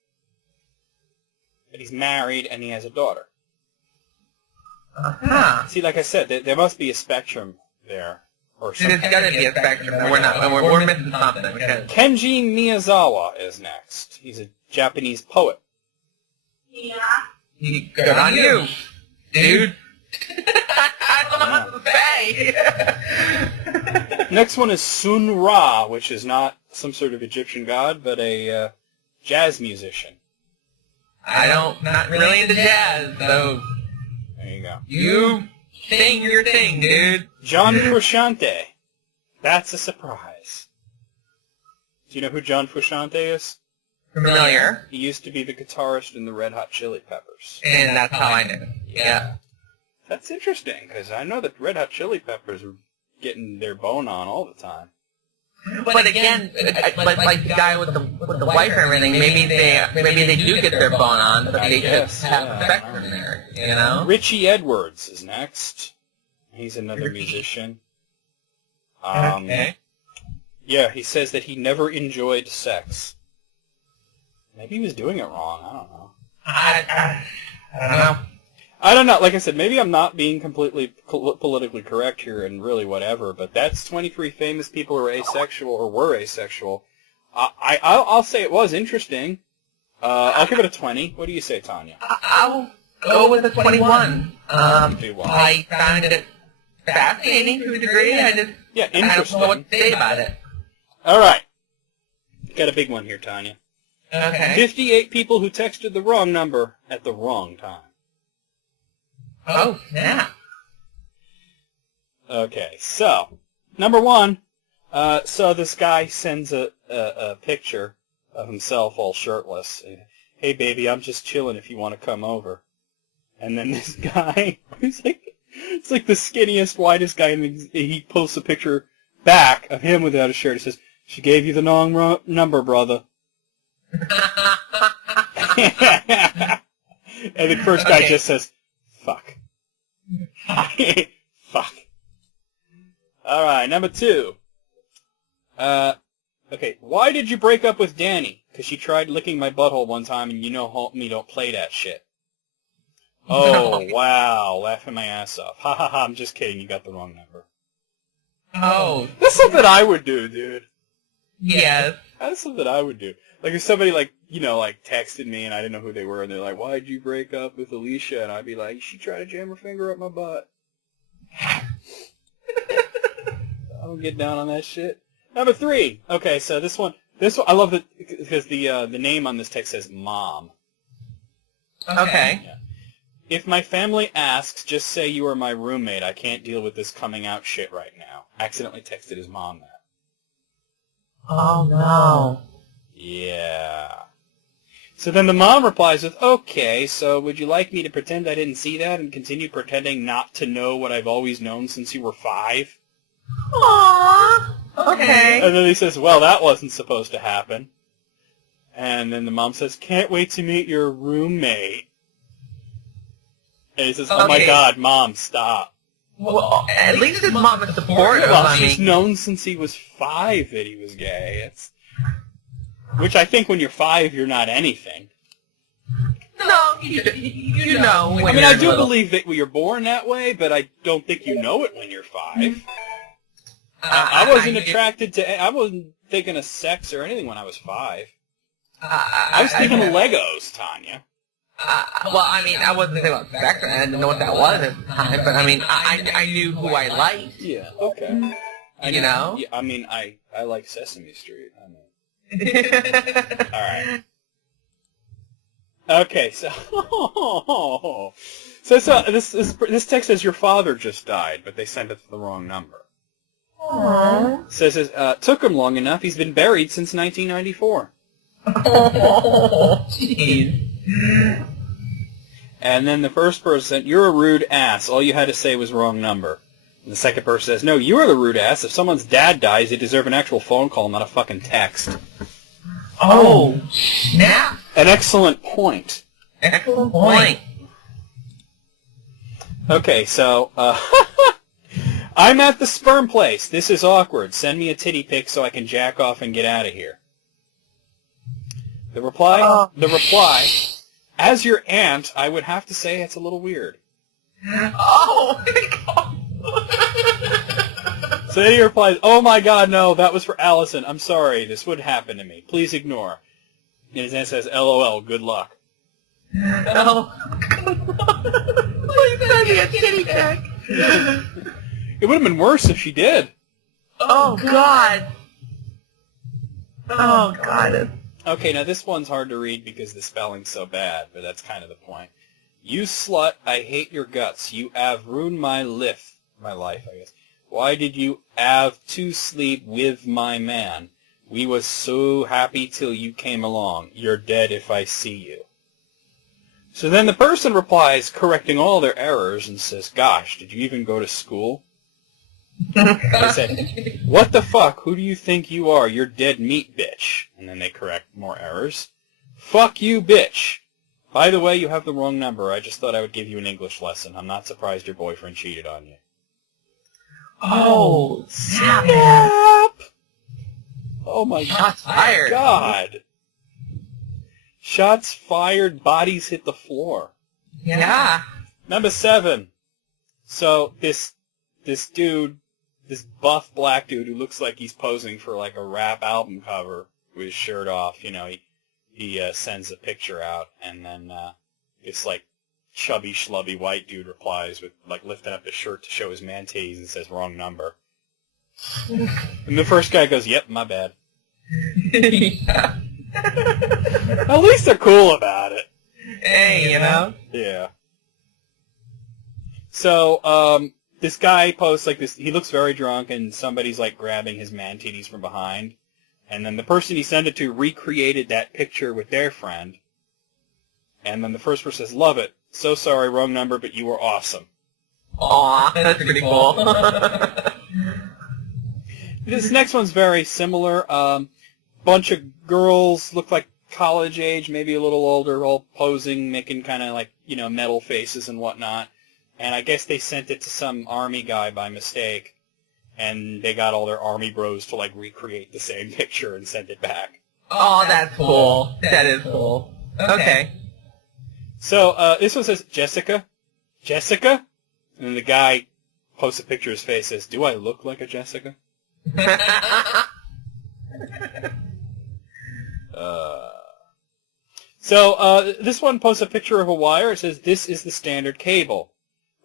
But he's married and he has a daughter. Uh-huh. See, like I said, there must be a spectrum there. Or There's something. got to be a spectrum. We're missing something. Because Kenji Miyazawa is next. He's a Japanese poet. Yeah. good on you, dude. I don't know what to say. Next one is Sun Ra, which is not some sort of Egyptian god, but a jazz musician. Not really into jazz, so There you go. you sing your thing, dude. John Frusciante. That's a surprise. Do you know who John Frusciante is? Familiar. He used to be the guitarist in the Red Hot Chili Peppers. And that's how I knew. Yeah. That's interesting, because I know that Red Hot Chili Peppers were getting their bone on all the time. But again, like the guy with the wife and everything, maybe they do get their bone on, but they just have a spectrum there, you know? Richie Edwards is next. He's another musician. Okay. Yeah, he says that he never enjoyed sex. Maybe he was doing it wrong. I don't know. I don't know. I don't know. Like I said, maybe I'm not being completely politically correct here and really whatever, but that's 23 famous people who are asexual or were asexual. I'll say it was interesting. I'll give it a 20. What do you say, Tanya? I'll go with a 21. Do what? I found it fascinating to a degree. I don't Interesting. know what to say about it. All right. Got a big one here, Tanya. Okay. 58 people who texted the wrong number at the wrong time. Oh, snap. Okay, so, number one, so this guy sends a picture of himself all shirtless. Hey, baby, I'm just chilling if you want to come over. And then this guy, it's like the skinniest, whitest guy, and he posts a picture back of him without a shirt. He says, she gave you the wrong number, brother. And the first guy just says, fuck. Fuck. Alright, number 2. Okay, why did you break up with Danny? Because she tried licking my butthole one time, and you know me don't play that shit. Oh, wow, laughing my ass off. Ha ha ha, I'm just kidding, you got the wrong number. Oh. That's something I would do, dude. Yes. That's something I would do. Like, if somebody, texted me and I didn't know who they were, and they're like, why'd you break up with Alicia? And I'd be like, she tried to jam her finger up my butt. I don't get down on that shit. Number 3. Okay, so this one, I love it because the name on this text says Mom. Okay. Yeah. If my family asks, just say you are my roommate. I can't deal with this coming out shit right now. Accidentally texted his mom that. Oh, no. Yeah. So then the mom replies with, okay, so would you like me to pretend I didn't see that and continue pretending not to know what I've always known since you were 5? Aww. Okay. And then he says, well, that wasn't supposed to happen. And then the mom says, can't wait to meet your roommate. And he says, oh my god, Mom, stop. Well, at least his mom is supportive. Well, she's known since he was 5 that he was gay. Which I think when you're 5, you're not anything. No, you know. I mean, I do believe that you're born that way, but I don't think you know it when you're 5. I wasn't attracted to... I wasn't thinking of sex or anything when I was 5. I was thinking of Legos, Tanya. Well, I mean, I wasn't thinking about sex, and I didn't know what that was at the time, but I mean, I knew who I liked. Yeah, okay. You know? Yeah, I mean, I like Sesame Street. I know. Alright. Okay, so... this text says your father just died, but they sent it to the wrong number. Aww. Says, took him long enough, he's been buried since 1994. Oh, jeez. And then the first person, you're a rude ass. All you had to say was wrong number. And the second person says, no, you are the rude ass. If someone's dad dies, they deserve an actual phone call, not a fucking text. Oh, snap. An excellent point. Excellent point. Okay, so, I'm at the sperm place. This is awkward. Send me a titty pic so I can jack off and get out of here. The reply, as your aunt, I would have to say it's a little weird. Oh, So then he replies, oh my god, no, that was for Allison. I'm sorry, this would happen to me. Please ignore. And his aunt says, LOL, good luck. Oh. Please send me a titty pic. It would have been worse if she did. Oh, God. Oh, God. Okay, now this one's hard to read because the spelling's so bad, but that's kind of the point. You slut, I hate your guts. You have ruined my life, I guess. Why did you have to sleep with my man? We was so happy till you came along. You're dead if I see you. So then the person replies, correcting all their errors, and says, gosh, did you even go to school? They said, what the fuck? Who do you think you are? You're dead meat, bitch. And then they correct more errors. Fuck you, bitch. By the way, you have the wrong number. I just thought I would give you an English lesson. I'm not surprised your boyfriend cheated on you. Oh, snap. Oh my Shots fired. God. Shots fired, bodies hit the floor. Yeah. Number 7. So this dude, this buff black dude who looks like he's posing for like a rap album cover with his shirt off, you know, he sends a picture out, and then this like chubby schlubby white dude replies with like lifting up his shirt to show his man titties and says wrong number. And the first guy goes, yep, my bad. Yeah. At least they're cool about it. Hey, you know? Yeah. So, this guy posts like this, he looks very drunk and somebody's like grabbing his man titties from behind. And then the person he sent it to recreated that picture with their friend. And then the first person says, love it. So sorry, wrong number, but you were awesome. Aw, that's pretty cool. This next one's very similar. Bunch of girls look like college age, maybe a little older, all posing, making kind of like, metal faces and whatnot. And I guess they sent it to some army guy by mistake, and they got all their army bros to like recreate the same picture and send it back. Oh, that's cool. That is cool. Okay. So this one says, Jessica? Jessica? And then the guy posts a picture of his face, says, do I look like a Jessica? So this one posts a picture of a wire. It says, this is the standard cable.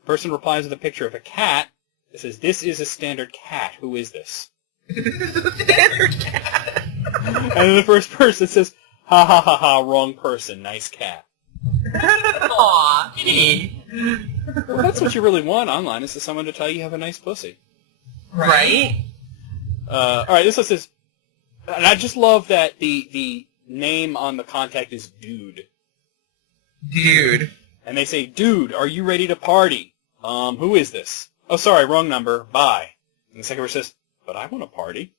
The person replies with a picture of a cat. It says, this is a standard cat. Who is this? Standard cat. And then the first person says, ha ha ha ha, wrong person, nice cat. Aw, gee. Well, that's what you really want online, is for someone to tell you have a nice pussy. Right? Alright, this one says, and I just love that the name on the contact is Dude. Dude. And they say, dude, are you ready to party? Who is this? Oh, sorry, wrong number, bye. And the second person says, but I want to party.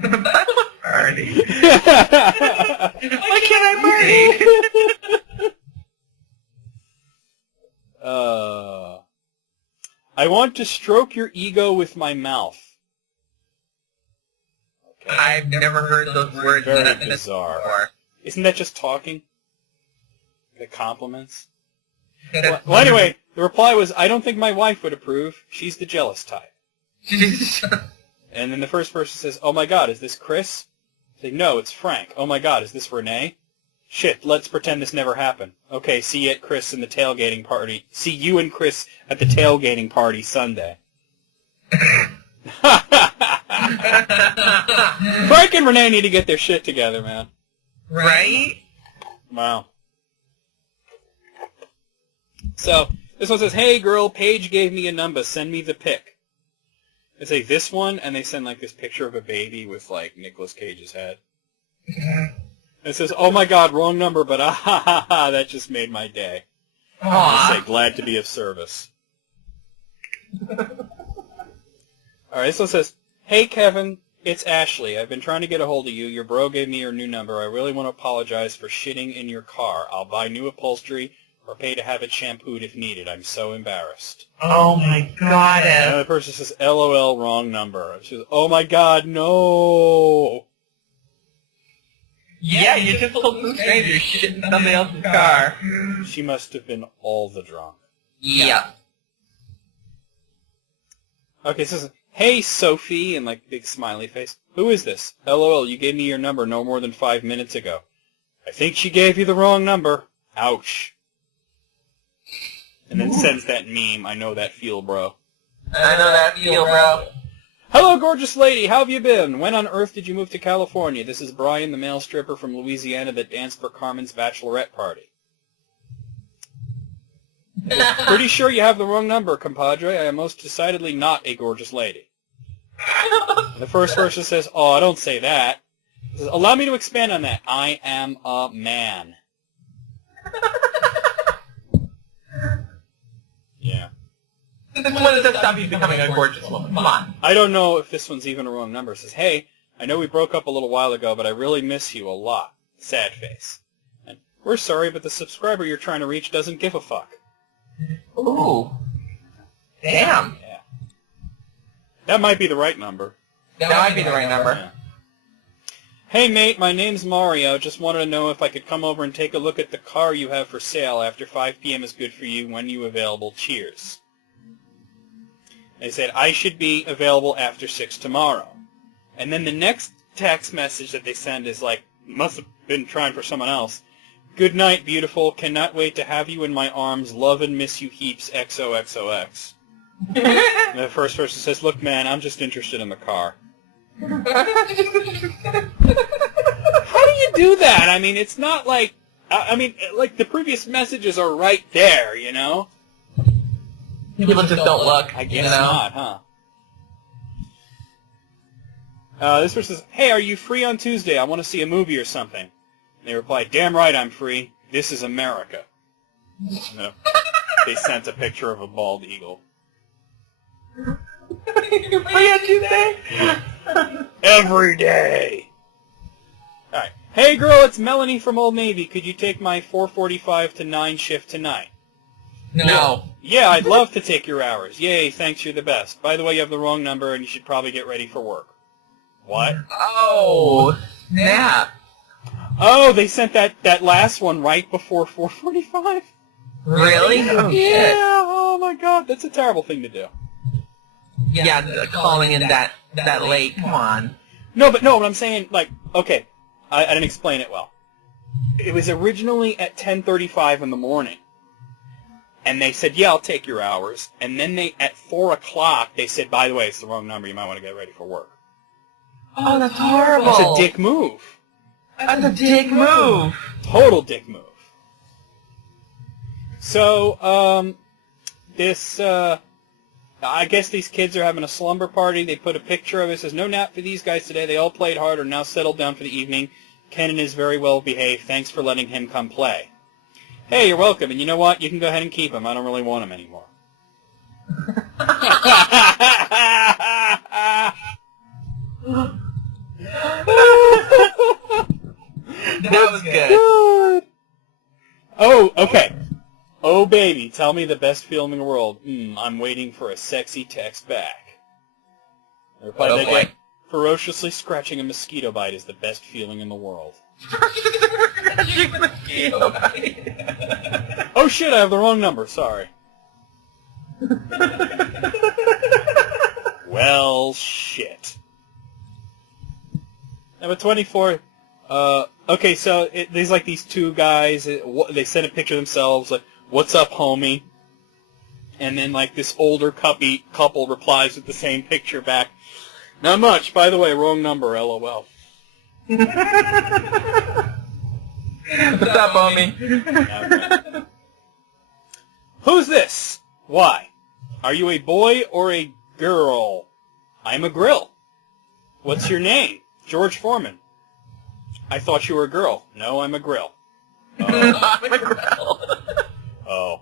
Party. Why can't I party? I want to stroke your ego with my mouth. Okay. I've never heard those words Very in a bizarre. before. Isn't that just talking? The compliments? Well, anyway, the reply was, I don't think my wife would approve. She's the jealous type. And then the first person says, oh my god, is this Chris? I say, no, it's Frank. Oh my god, is this Renee? Shit, let's pretend this never happened. Okay, see you at Chris in the tailgating party. See you and Chris at the tailgating party Sunday. Frank and Renee need to get their shit together, man. Right? Wow. So, this one says, hey girl, Paige gave me a number, send me the pic. They say this one, and they send like this picture of a baby with like Nicolas Cage's head. It says, oh my god, wrong number, but that just made my day. I say, glad to be of service. Alright, this one says, hey Kevin, it's Ashley. I've been trying to get a hold of you. Your bro gave me your new number. I really want to apologize for shitting in your car. I'll buy new upholstery or pay to have it shampooed if needed. I'm so embarrassed. Oh my god. And another person says, LOL, wrong number. She says, oh my god, no. Yeah, you just told some stranger shit in somebody else's car. She must have been all the drunk. Yeah. Okay, so it says, hey Sophie, and like big smiley face. Who is this? LOL, you gave me your number no more than 5 minutes ago. I think she gave you the wrong number. Ouch. And then sends that meme, I know that feel, bro. I know that feel, bro. Hello, gorgeous lady. How have you been? When on earth did you move to California? This is Brian, the male stripper from Louisiana that danced for Carmen's bachelorette party. Pretty sure you have the wrong number, compadre. I am most decidedly not a gorgeous lady. The first person says, oh, don't say that. He says, allow me to expand on that. I am a man. Yeah. This one doesn't stop you becoming a gorgeous woman. Come on. I don't know if this one's even a wrong number. It says, hey, I know we broke up a little while ago, but I really miss you a lot. Sad face. And we're sorry, but the subscriber you're trying to reach doesn't give a fuck. Ooh. Damn. Yeah. That might be the right number. That might be the right number. Yeah. Hey mate, my name's Mario. Just wanted to know if I could come over and take a look at the car you have for sale after 5 p.m. is good for you. When you available? Cheers. They said, I should be available after 6 tomorrow. And then the next text message that they send is like, must have been trying for someone else. Good night, beautiful. Cannot wait to have you in my arms. Love and miss you heaps. XOXOX. And the first person says, look man, I'm just interested in the car. How do you do that? I mean, it's not like... I mean, like, the previous messages are right there, you know? People just don't look. I guess not, huh? This person says, hey, are you free on Tuesday? I want to see a movie or something. And they reply, damn right I'm free. This is America. No. They sent a picture of a bald eagle. You're free on Tuesday? Every day. Alright. Hey girl, it's Melanie from Old Navy. Could you take my 4:45 to 9 shift tonight? No. Yeah, I'd love to take your hours. Yay, thanks, you're the best. By the way, you have the wrong number and you should probably get ready for work. What? Oh, snap. Oh, they sent that last one right before 4:45? Really? Oh, Yeah, shit. oh my god, that's a terrible thing to do. Yeah, calling in that late. Come on. No, but I'm saying, like, okay, I didn't explain it well. It was originally at 10:35 in the morning. And they said, yeah, I'll take your hours. And then at 4 o'clock, they said, by the way, it's the wrong number. You might want to get ready for work. Oh, that's horrible. That's a dick move. That's a dick move. Total dick move. So, I guess these kids are having a slumber party. They put a picture of it. It says, no nap for these guys today. They all played hard, are now settled down for the evening. Kenan is very well behaved. Thanks for letting him come play. Hey, you're welcome. And you know what? You can go ahead and keep him. I don't really want him anymore. That was good. Good. Oh, okay. Oh, baby, tell me the best feeling in the world. I'm waiting for a sexy text back. The reply Oh, they boy. get, ferociously scratching a mosquito bite is the best feeling in the world. Oh, shit, I have the wrong number. Sorry. Well, shit. Number 24. Okay, so there's like these two guys. They send a picture of themselves, like, "What's up, homie?" And then like this older couple replies with the same picture back. Not much. By the way, wrong number. LOL. What's up, homie? Okay. Who's this? Why? Are you a boy or a girl? I'm a grill. What's your name? George Foreman. I thought you were a girl. No, I'm a grill. I'm a grill. Oh.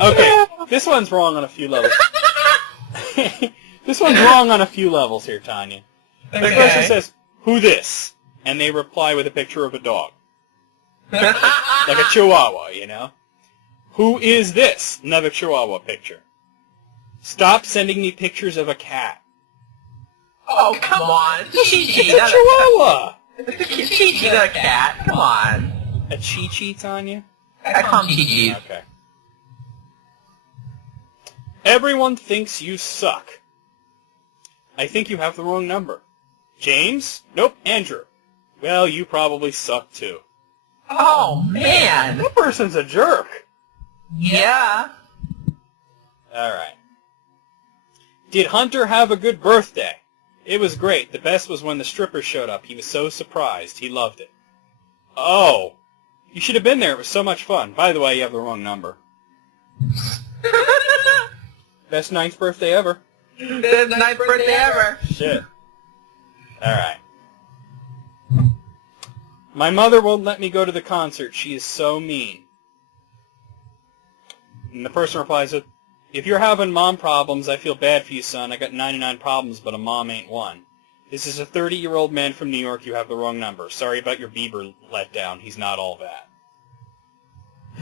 Okay, this one's wrong on a few levels. This one's wrong on a few levels here, Tanya. The person says, "Who this?" And they reply with a picture of a dog. Like a chihuahua, you know? Who is this? Another chihuahua picture. Stop sending me pictures of a cat. Oh, come on. Chi-Chi, It's a not chihuahua! Chi-Chi, not a cat. Come on. A Chi-Chi, Tanya? I call him Chi-Chi. Okay. Everyone thinks you suck. I think you have the wrong number. James? Nope, Andrew. Well, you probably suck too. Oh, man. That person's a jerk. Yeah. Alright. Did Hunter have a good birthday? It was great. The best was when the strippers showed up. He was so surprised. He loved it. Oh. You should have been there. It was so much fun. By the way, you have the wrong number. Best 9th birthday ever. That's the ninth birthday ever. Shit. Alright. My mother won't let me go to the concert. She is so mean. And the person replies with, if you're having mom problems, I feel bad for you, son. I got 99 problems, but a mom ain't one. This is a 30-year-old man from New York. You have the wrong number. Sorry about your Bieber letdown. He's not all that.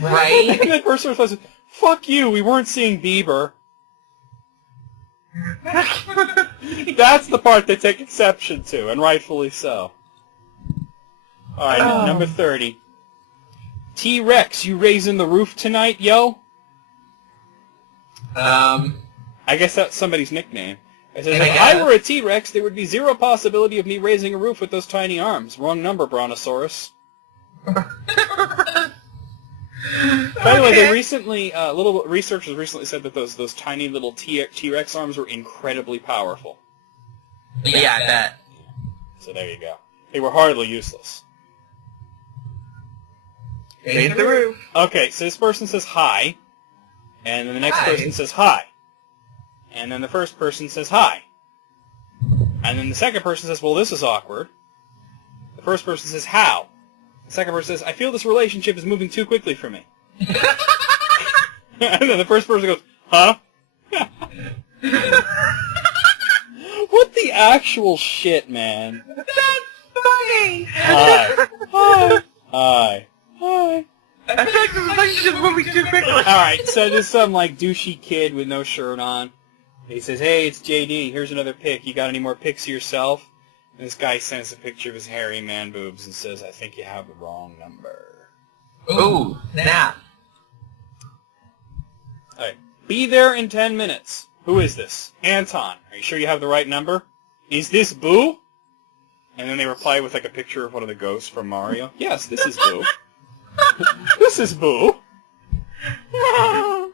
Right? And that person replies with, fuck you. We weren't seeing Bieber. That's the part they take exception to, and rightfully so. Alright, number 30. T-Rex, you raising the roof tonight, yo? I guess that's somebody's nickname. It says, if I were a T-Rex, there would be zero possibility of me raising a roof with those tiny arms. Wrong number, Brontosaurus. By the way, they recently, little researchers recently said that those tiny little T-Rex arms were incredibly powerful. Yeah, I bet. So there you go. They were hardly useless. Raise the roof. Okay, so this person says hi, and then the next Hi. person says hi. And then the first person says hi. And then the second person says, well, this is awkward. The first person says, how? The second person says, I feel this relationship is moving too quickly for me. And then the first person goes, huh? What the actual shit, man? That's funny! Hi. Hi. Hi. Hi. I feel like this relationship is moving too quickly. Alright, so there's some, like, douchey kid with no shirt on. He says, hey, it's JD, here's another pic. You got any more pics of yourself? And this guy sends a picture of his hairy man boobs and says, I think you have the wrong number. Ooh, snap. Alright, be there in 10 minutes. Who is this? Anton. Are you sure you have the right number? Is this Boo? And then they reply with, like, a picture of one of the ghosts from Mario. Yes, this is Boo. This is Boo. Boo.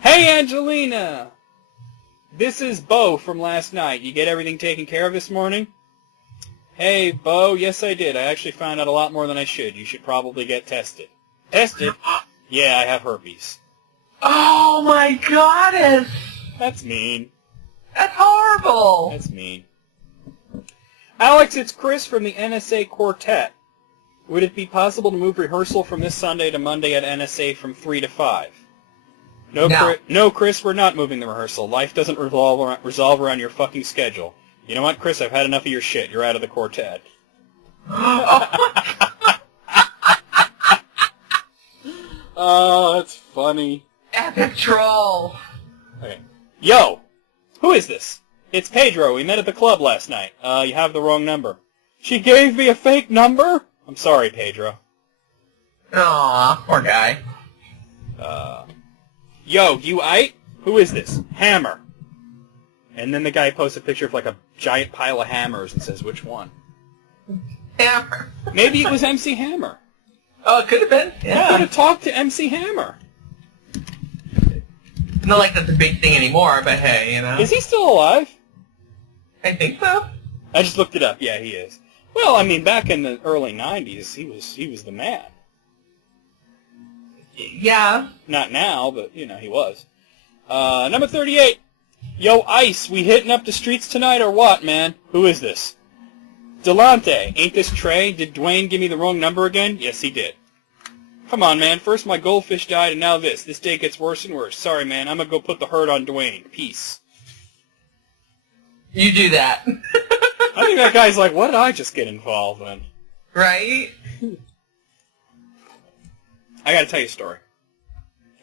Hey, Angelina! This is Bo from last night. You get everything taken care of this morning? Hey, Bo, yes I did. I actually found out a lot more than I should. You should probably get tested. Tested? Yeah, I have herpes. Oh my goddess! That's mean. That's horrible! That's mean. Alex, it's Chris from the NSA Quartet. Would it be possible to move rehearsal from this Sunday to Monday at NSA from 3 to 5? No, Chris, we're not moving the rehearsal. Life doesn't resolve around your fucking schedule. You know what, Chris? I've had enough of your shit. You're out of the quartet. Oh, that's funny. Epic troll! Okay. Yo! Who is this? It's Pedro. We met at the club last night. You have the wrong number. She gave me a fake number? I'm sorry, Pedro. Aw, poor guy. Yo, you aight? Who is this? Hammer. And then the guy posts a picture of, like, a giant pile of hammers and says, which one? Hammer. Maybe it was MC Hammer. Oh, it could have been. I could Yeah. have talked to MC Hammer. Not like that's a big thing anymore, but hey, you know. Is he still alive? I think so. I just looked it up. Yeah, he is. Well, I mean, back in the early 90s, he was the man. Yeah. Not now, but, you know, he was. Number 38. Yo, Ice, we hitting up the streets tonight or what, man? Who is this? Delante, ain't this Trey? Did Dwayne give me the wrong number again? Yes, he did. Come on, man. First my goldfish died, and now this. This day gets worse and worse. Sorry, man. I'm gonna go put the hurt on Dwayne. Peace. You do that. I think that guy's like, what did I just get involved in? Right? I gotta tell you a story.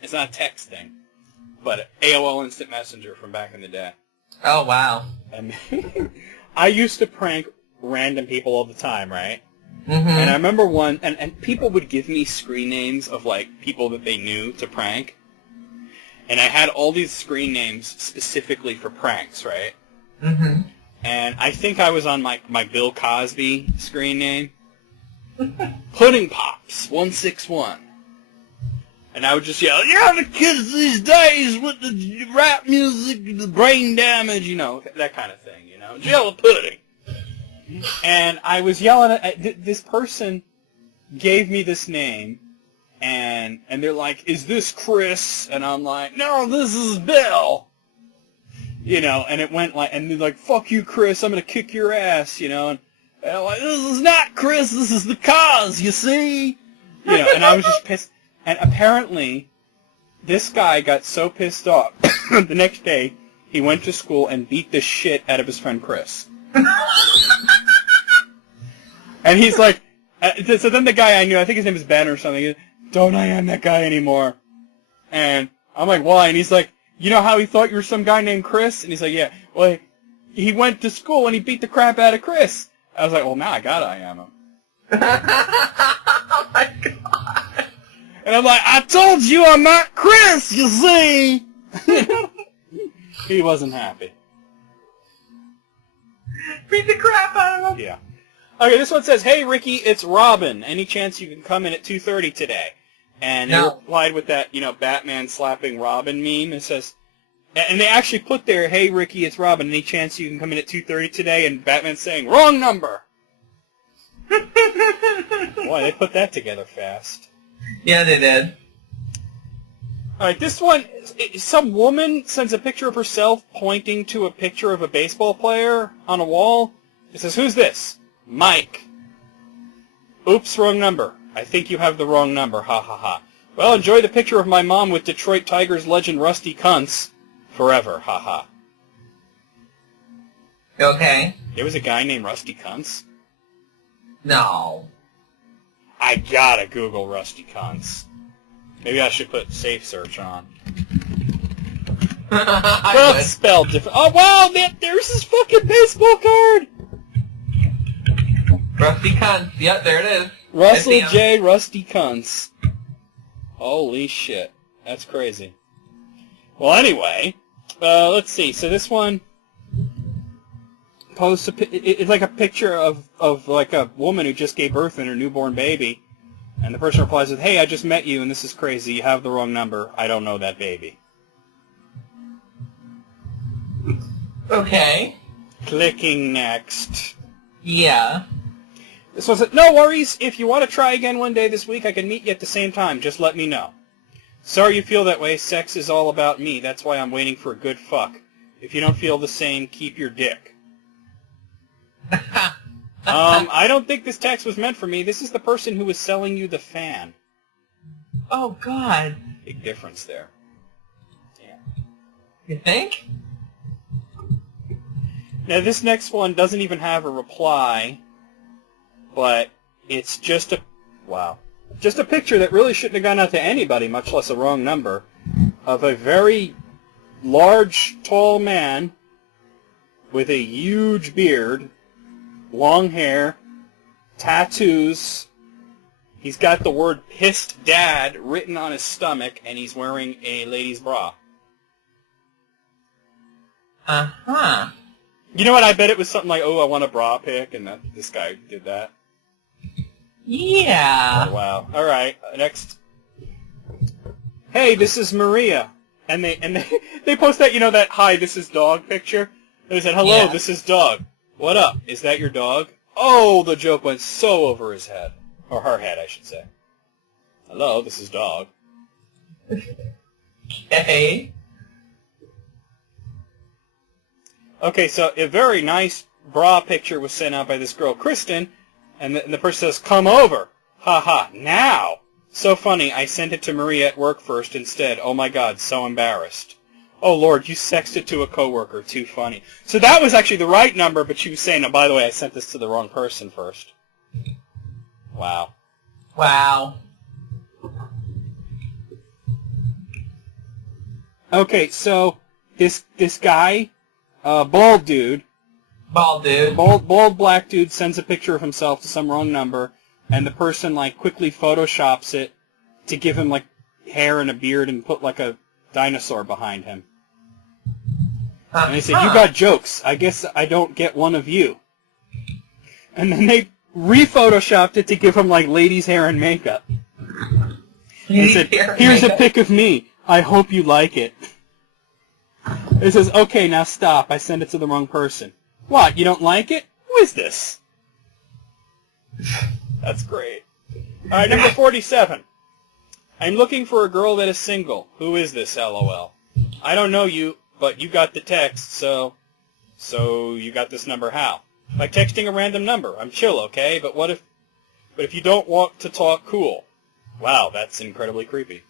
It's not a text thing, but AOL Instant Messenger from back in the day. Oh, wow. And I used to prank random people all the time, right? Mm-hmm. And I remember one, and people would give me screen names of, like, people that they knew to prank. And I had all these screen names specifically for pranks, right? Mm-hmm. And I think I was on my Bill Cosby screen name. Pudding Pops 161. And I would just yell, yeah, the kids these days with the rap music, the brain damage, you know, that kind of thing, you know. Jello pudding. And I was yelling at this person gave me this name, and they're like, is this Chris? And I'm like, no, this is Bill. You know, and it went like, and they're like, fuck you, Chris, I'm going to kick your ass, you know. And I'm like, this is not Chris, this is the cause, you see? You know, and I was just pissed. And apparently, this guy got so pissed off, the next day, he went to school and beat the shit out of his friend Chris. And he's like, so then the guy I knew, I think his name is Ben or something, he goes, don't I am that guy anymore. And I'm like, why? And he's like, you know how he thought you were some guy named Chris? And he's like, yeah. Well, he went to school and he beat the crap out of Chris. I was like, well, now I am him. Oh, my God. And I'm like, I told you I'm not Chris, you see? He wasn't happy. Beat the crap out of him. Yeah. Okay, this one says, hey, Ricky, it's Robin. Any chance you can come in at 2:30 today? And they replied with that, you know, Batman slapping Robin meme. It says, and they actually put there, hey, Ricky, it's Robin. Any chance you can come in at 2:30 today? And Batman's saying, wrong number. Boy, they put that together fast. Yeah, they did. All right, this one, some woman sends a picture of herself pointing to a picture of a baseball player on a wall. It says, who's this? Mike. Oops, wrong number. I think you have the wrong number. Ha ha ha. Well, enjoy the picture of my mom with Detroit Tigers legend Rusty Kuntz. Forever, haha. Okay. There was a guy named Rusty Kuntz. No. I gotta Google Rusty Kuntz. Maybe I should put safe search on. I Well, would. it's spelled different. Oh, wow, there's his fucking baseball card! Rusty Kuntz. Yep, there it is. Russell It's the- J. Rusty Kuntz. Holy shit. That's crazy. Well, anyway, let's see. So this one posts it's like a picture of like a woman who just gave birth and her newborn baby. And the person replies with, "Hey, I just met you and this is crazy. You have the wrong number. I don't know that baby." Okay. Clicking next. Yeah. This one said, "No worries. If you want to try again one day this week, I can meet you at the same time. Just let me know. Sorry you feel that way. Sex is all about me. That's why I'm waiting for a good fuck. If you don't feel the same, keep your dick." I don't think this text was meant for me. This is the person who was selling you the fan. Oh, God. Big difference there. Yeah. You think? Now, this next one doesn't even have a reply, but it's just a... Wow. Just a picture that really shouldn't have gone out to anybody, much less a wrong number, of a very large, tall man with a huge beard, long hair, tattoos. He's got the word "pissed dad" written on his stomach, and he's wearing a lady's bra. Uh-huh. You know what? I bet it was something like, "Oh, I want a bra pic," and this guy did that. Yeah. Oh, wow. All right. Next. Hey, this is Maria, and they post that, you know, that "Hi, this is dog" picture. And they said, "Hello, Yeah. this is dog. What up? Is that your dog?" Oh, the joke went so over his head, or her head, I should say. "Hello, this is dog." Okay. Okay, so a very nice bra picture was sent out by this girl, Kristen, and the person says, "Come over. Ha ha. Now. So funny, I sent it to Maria at work first instead. Oh my god, so embarrassed. Oh Lord, you sexted to a coworker. Too funny." So that was actually the right number, but she was saying, "Oh, by the way, I sent this to the wrong person first." Wow. Wow. Okay, so this guy, bald dude, Bald dude. bald black dude sends a picture of himself to some wrong number, and the person like quickly photoshops it to give him like hair and a beard and put like a dinosaur behind him. And they said, "You got jokes. I guess I don't get one of you." And then they re-photoshopped it to give him like ladies' hair and makeup. And they said, "Here's a pic of me. I hope you like it." It says, "Okay, now stop. I sent it to the wrong person." What? You don't like it? Who is this? That's great. All right, number 47. I'm looking for a girl that is single. Who is this, LOL? I don't know you, but you got the text, so you got this number how? By texting a random number. I'm chill, okay? But if you don't want to talk, cool. Wow, that's incredibly creepy.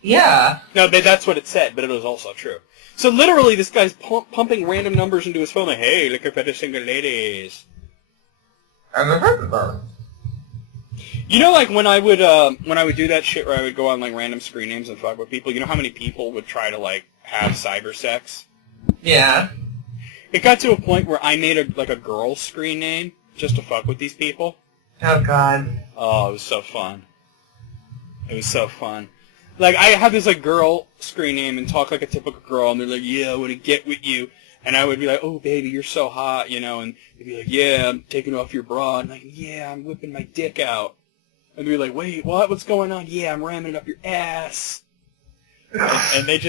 Yeah. No, that's what it said, but it was also true. So literally, this guy's pumping random numbers into his phone like, "Hey, looking for the single ladies." I've never heard of that. You know, like when I would do that shit where I would go on like random screen names and fuck with people. You know how many people would try to like have cyber sex? Yeah. It got to a point where I made a girl screen name just to fuck with these people. Oh, God. Oh, it was so fun. It was so fun. Like, I have this, like, girl screen name and talk like a typical girl, and they're like, "Yeah, I want to get with you." And I would be like, "Oh, baby, you're so hot," you know, and they'd be like, "Yeah, I'm taking off your bra." And I'm like, "Yeah, I'm whipping my dick out." And they'd be like, "Wait, what? What's going on?" "Yeah, I'm ramming it up your ass." And they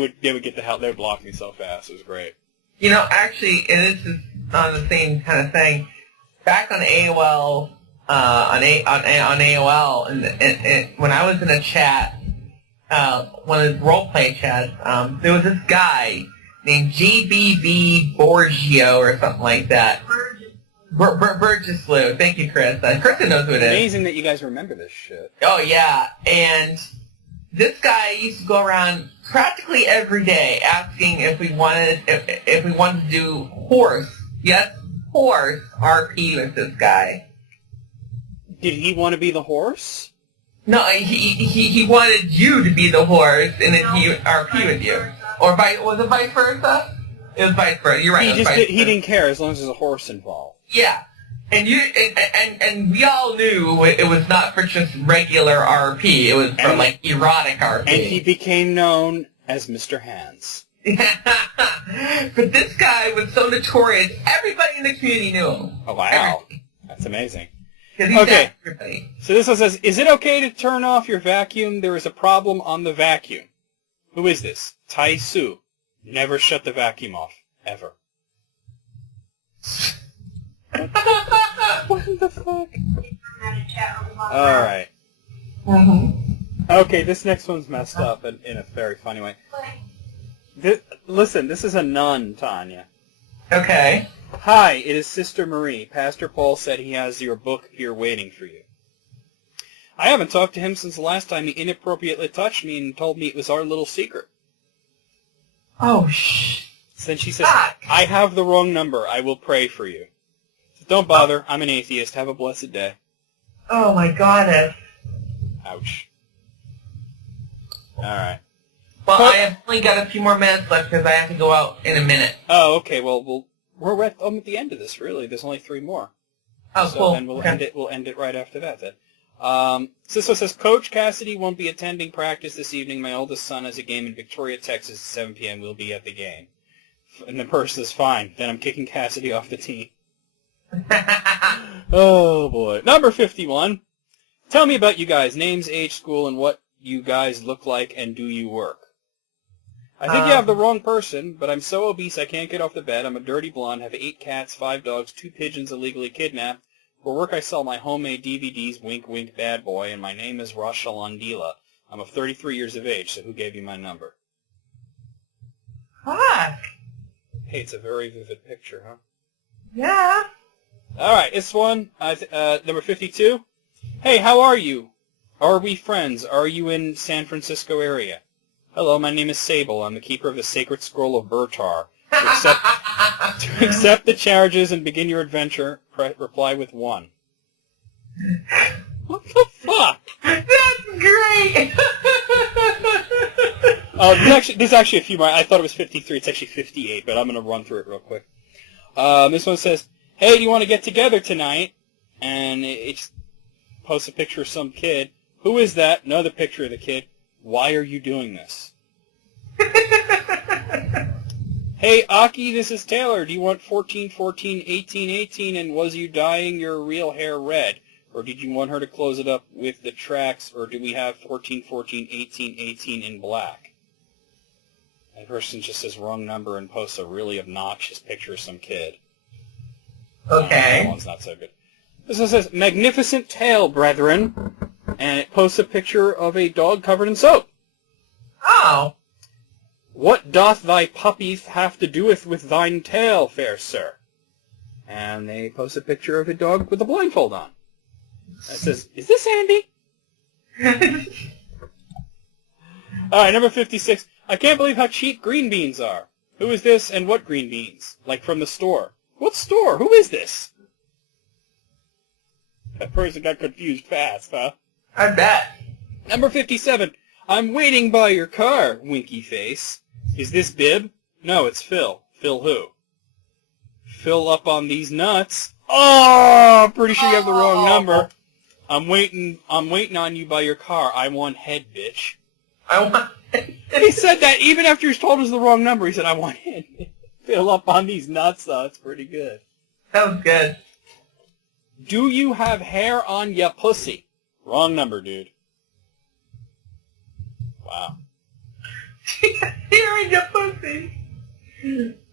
would get the hell, they would block me so fast. It was great. You know, actually, and this is on the same kind of thing. Back on AOL, on AOL, and when I was in a chat, one of the role-play chats, there was this guy named GBB Borgio or something like that. Burgess Lou. Thank you, Chris. Kristen knows who it is. Amazing that you guys remember this shit. Oh, yeah. And this guy used to go around practically every day asking if we wanted to do horse. Yes, horse RP with this guy. Did he want to be the horse? No, he wanted you to be the horse, and then he RP with you. Or was it vice versa? It was vice versa. You're right. He didn't care as long as there's a horse involved. Yeah, and we all knew it was not for just regular RP. It was for like erotic RP. And he became known as Mr. Hands. But this guy was so notorious, everybody in the community knew him. Oh wow, that's amazing. Okay. So this one says, is it okay to turn off your vacuum? There is a problem on the vacuum. Who is this? Tai Su. Never shut the vacuum off. Ever. What the fuck? Alright. Mm-hmm. Okay, this next one's messed up in a very funny way. Listen, this is a nun, Tanya. Okay. Hi, it is Sister Marie. Pastor Paul said he has your book here waiting for you. I haven't talked to him since the last time he inappropriately touched me and told me it was our little secret. Oh, shh. Then she says, I have the wrong number. I will pray for you. So don't bother. I'm an atheist. Have a blessed day. Oh, my goddess. Ouch. Alright. Well, I have only got a few more minutes left because I have to go out in a minute. Oh, okay. Well, we're at the end of this, really. There's only 3 more. Oh, so cool. Then we'll end it right after that, then. Sisto says, Coach Cassidy won't be attending practice this evening. My oldest son has a game in Victoria, Texas at 7 p.m. We'll be at the game. And the person is fine. Then I'm kicking Cassidy off the team. Oh, boy. Number 51. Tell me about you guys. Names, age, school, and what you guys look like, and do you work? I think you have the wrong person, but I'm so obese I can't get off the bed. I'm a dirty blonde, have 8 cats, 5 dogs, 2 pigeons illegally kidnapped. For work I sell my homemade DVDs, wink wink bad boy, and my name is Rashalandila. I'm of 33 years of age, so who gave you my number? Fuck. Hey, it's a very vivid picture, huh? Yeah. Alright, this one, number 52. Hey, how are you? Are we friends? Are you in San Francisco area? Hello, my name is Sable. I'm the keeper of the sacred scroll of Bertar. To accept the charges and begin your adventure, reply with 1. What the fuck? That's great! There's actually a few more. I thought it was 53. It's actually 58, but I'm going to run through it real quick. This one says, hey, do you want to get together tonight? And it posts a picture of some kid. Who is that? Another picture of the kid. Why are you doing this? Hey, Aki, this is Taylor. Do you want 14, 14, 18, 18, and was you dyeing your real hair red? Or did you want her to close it up with the tracks, or do we have 14, 14, 18, 18 in black? That person just says wrong number and posts a really obnoxious picture of some kid. Okay. That one's not so good. This one says, magnificent tale, brethren. And it posts a picture of a dog covered in soap. Oh. What doth thy puppy have to doeth with thine tail, fair sir? And they post a picture of a dog with a blindfold on. It says, is this Andy? Alright, number 56. I can't believe how cheap green beans are. Who is this and what green beans? Like from the store. What store? Who is this? That person got confused fast, huh? I bet. Number 57. I'm waiting by your car, winky face. Is this Bib? No, it's Phil. Phil who? Phil up on these nuts. Oh, pretty sure you have the wrong number. I'm waiting on you by your car. I want head, bitch. I want... He said that even after he told us the wrong number. He said, I want head. Phil up on these nuts, though. That's pretty good. That was good. Do you have hair on ya pussy? Wrong number, dude. Wow. Hearing your pussy.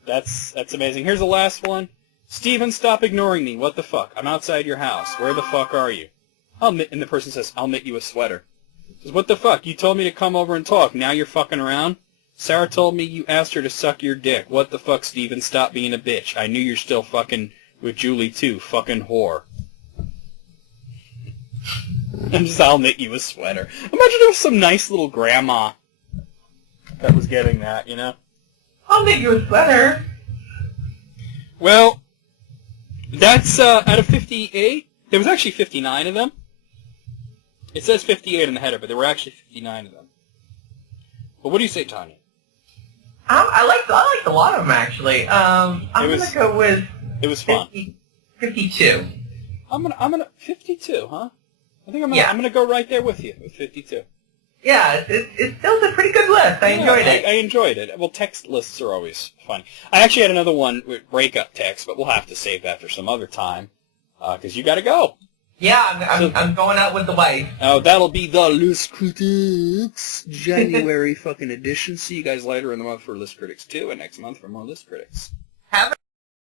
That's amazing. Here's the last one. Steven, stop ignoring me. What the fuck? I'm outside your house. Where the fuck are you? And the person says, I'll knit you a sweater. Says, what the fuck? You told me to come over and talk. Now you're fucking around? Sarah told me you asked her to suck your dick. What the fuck, Steven? Stop being a bitch. I knew you're still fucking with Julie too, fucking whore. And just, I'll knit you a sweater. Imagine there was some nice little grandma that was getting that, you know? I'll make you a sweater. Well, that's out of 58. There was actually 59 of them. It says 58 in the header, but there were actually 59 of them. But what do you say, Tanya? I liked a lot of them, actually. I'm going to go with... It was fun. 52. I'm gonna 52, huh? I think I'm gonna go right there with you with 52. Yeah, it's still a pretty good list. I enjoyed it. I enjoyed it. Well, text lists are always fun. I actually had another one with breakup text, but we'll have to save that for some other time, because you gotta go. Yeah, I'm going out with the wife. Oh, that'll be the List Critics January fucking edition. See you guys later in the month for List Critics 2, and next month for more List Critics.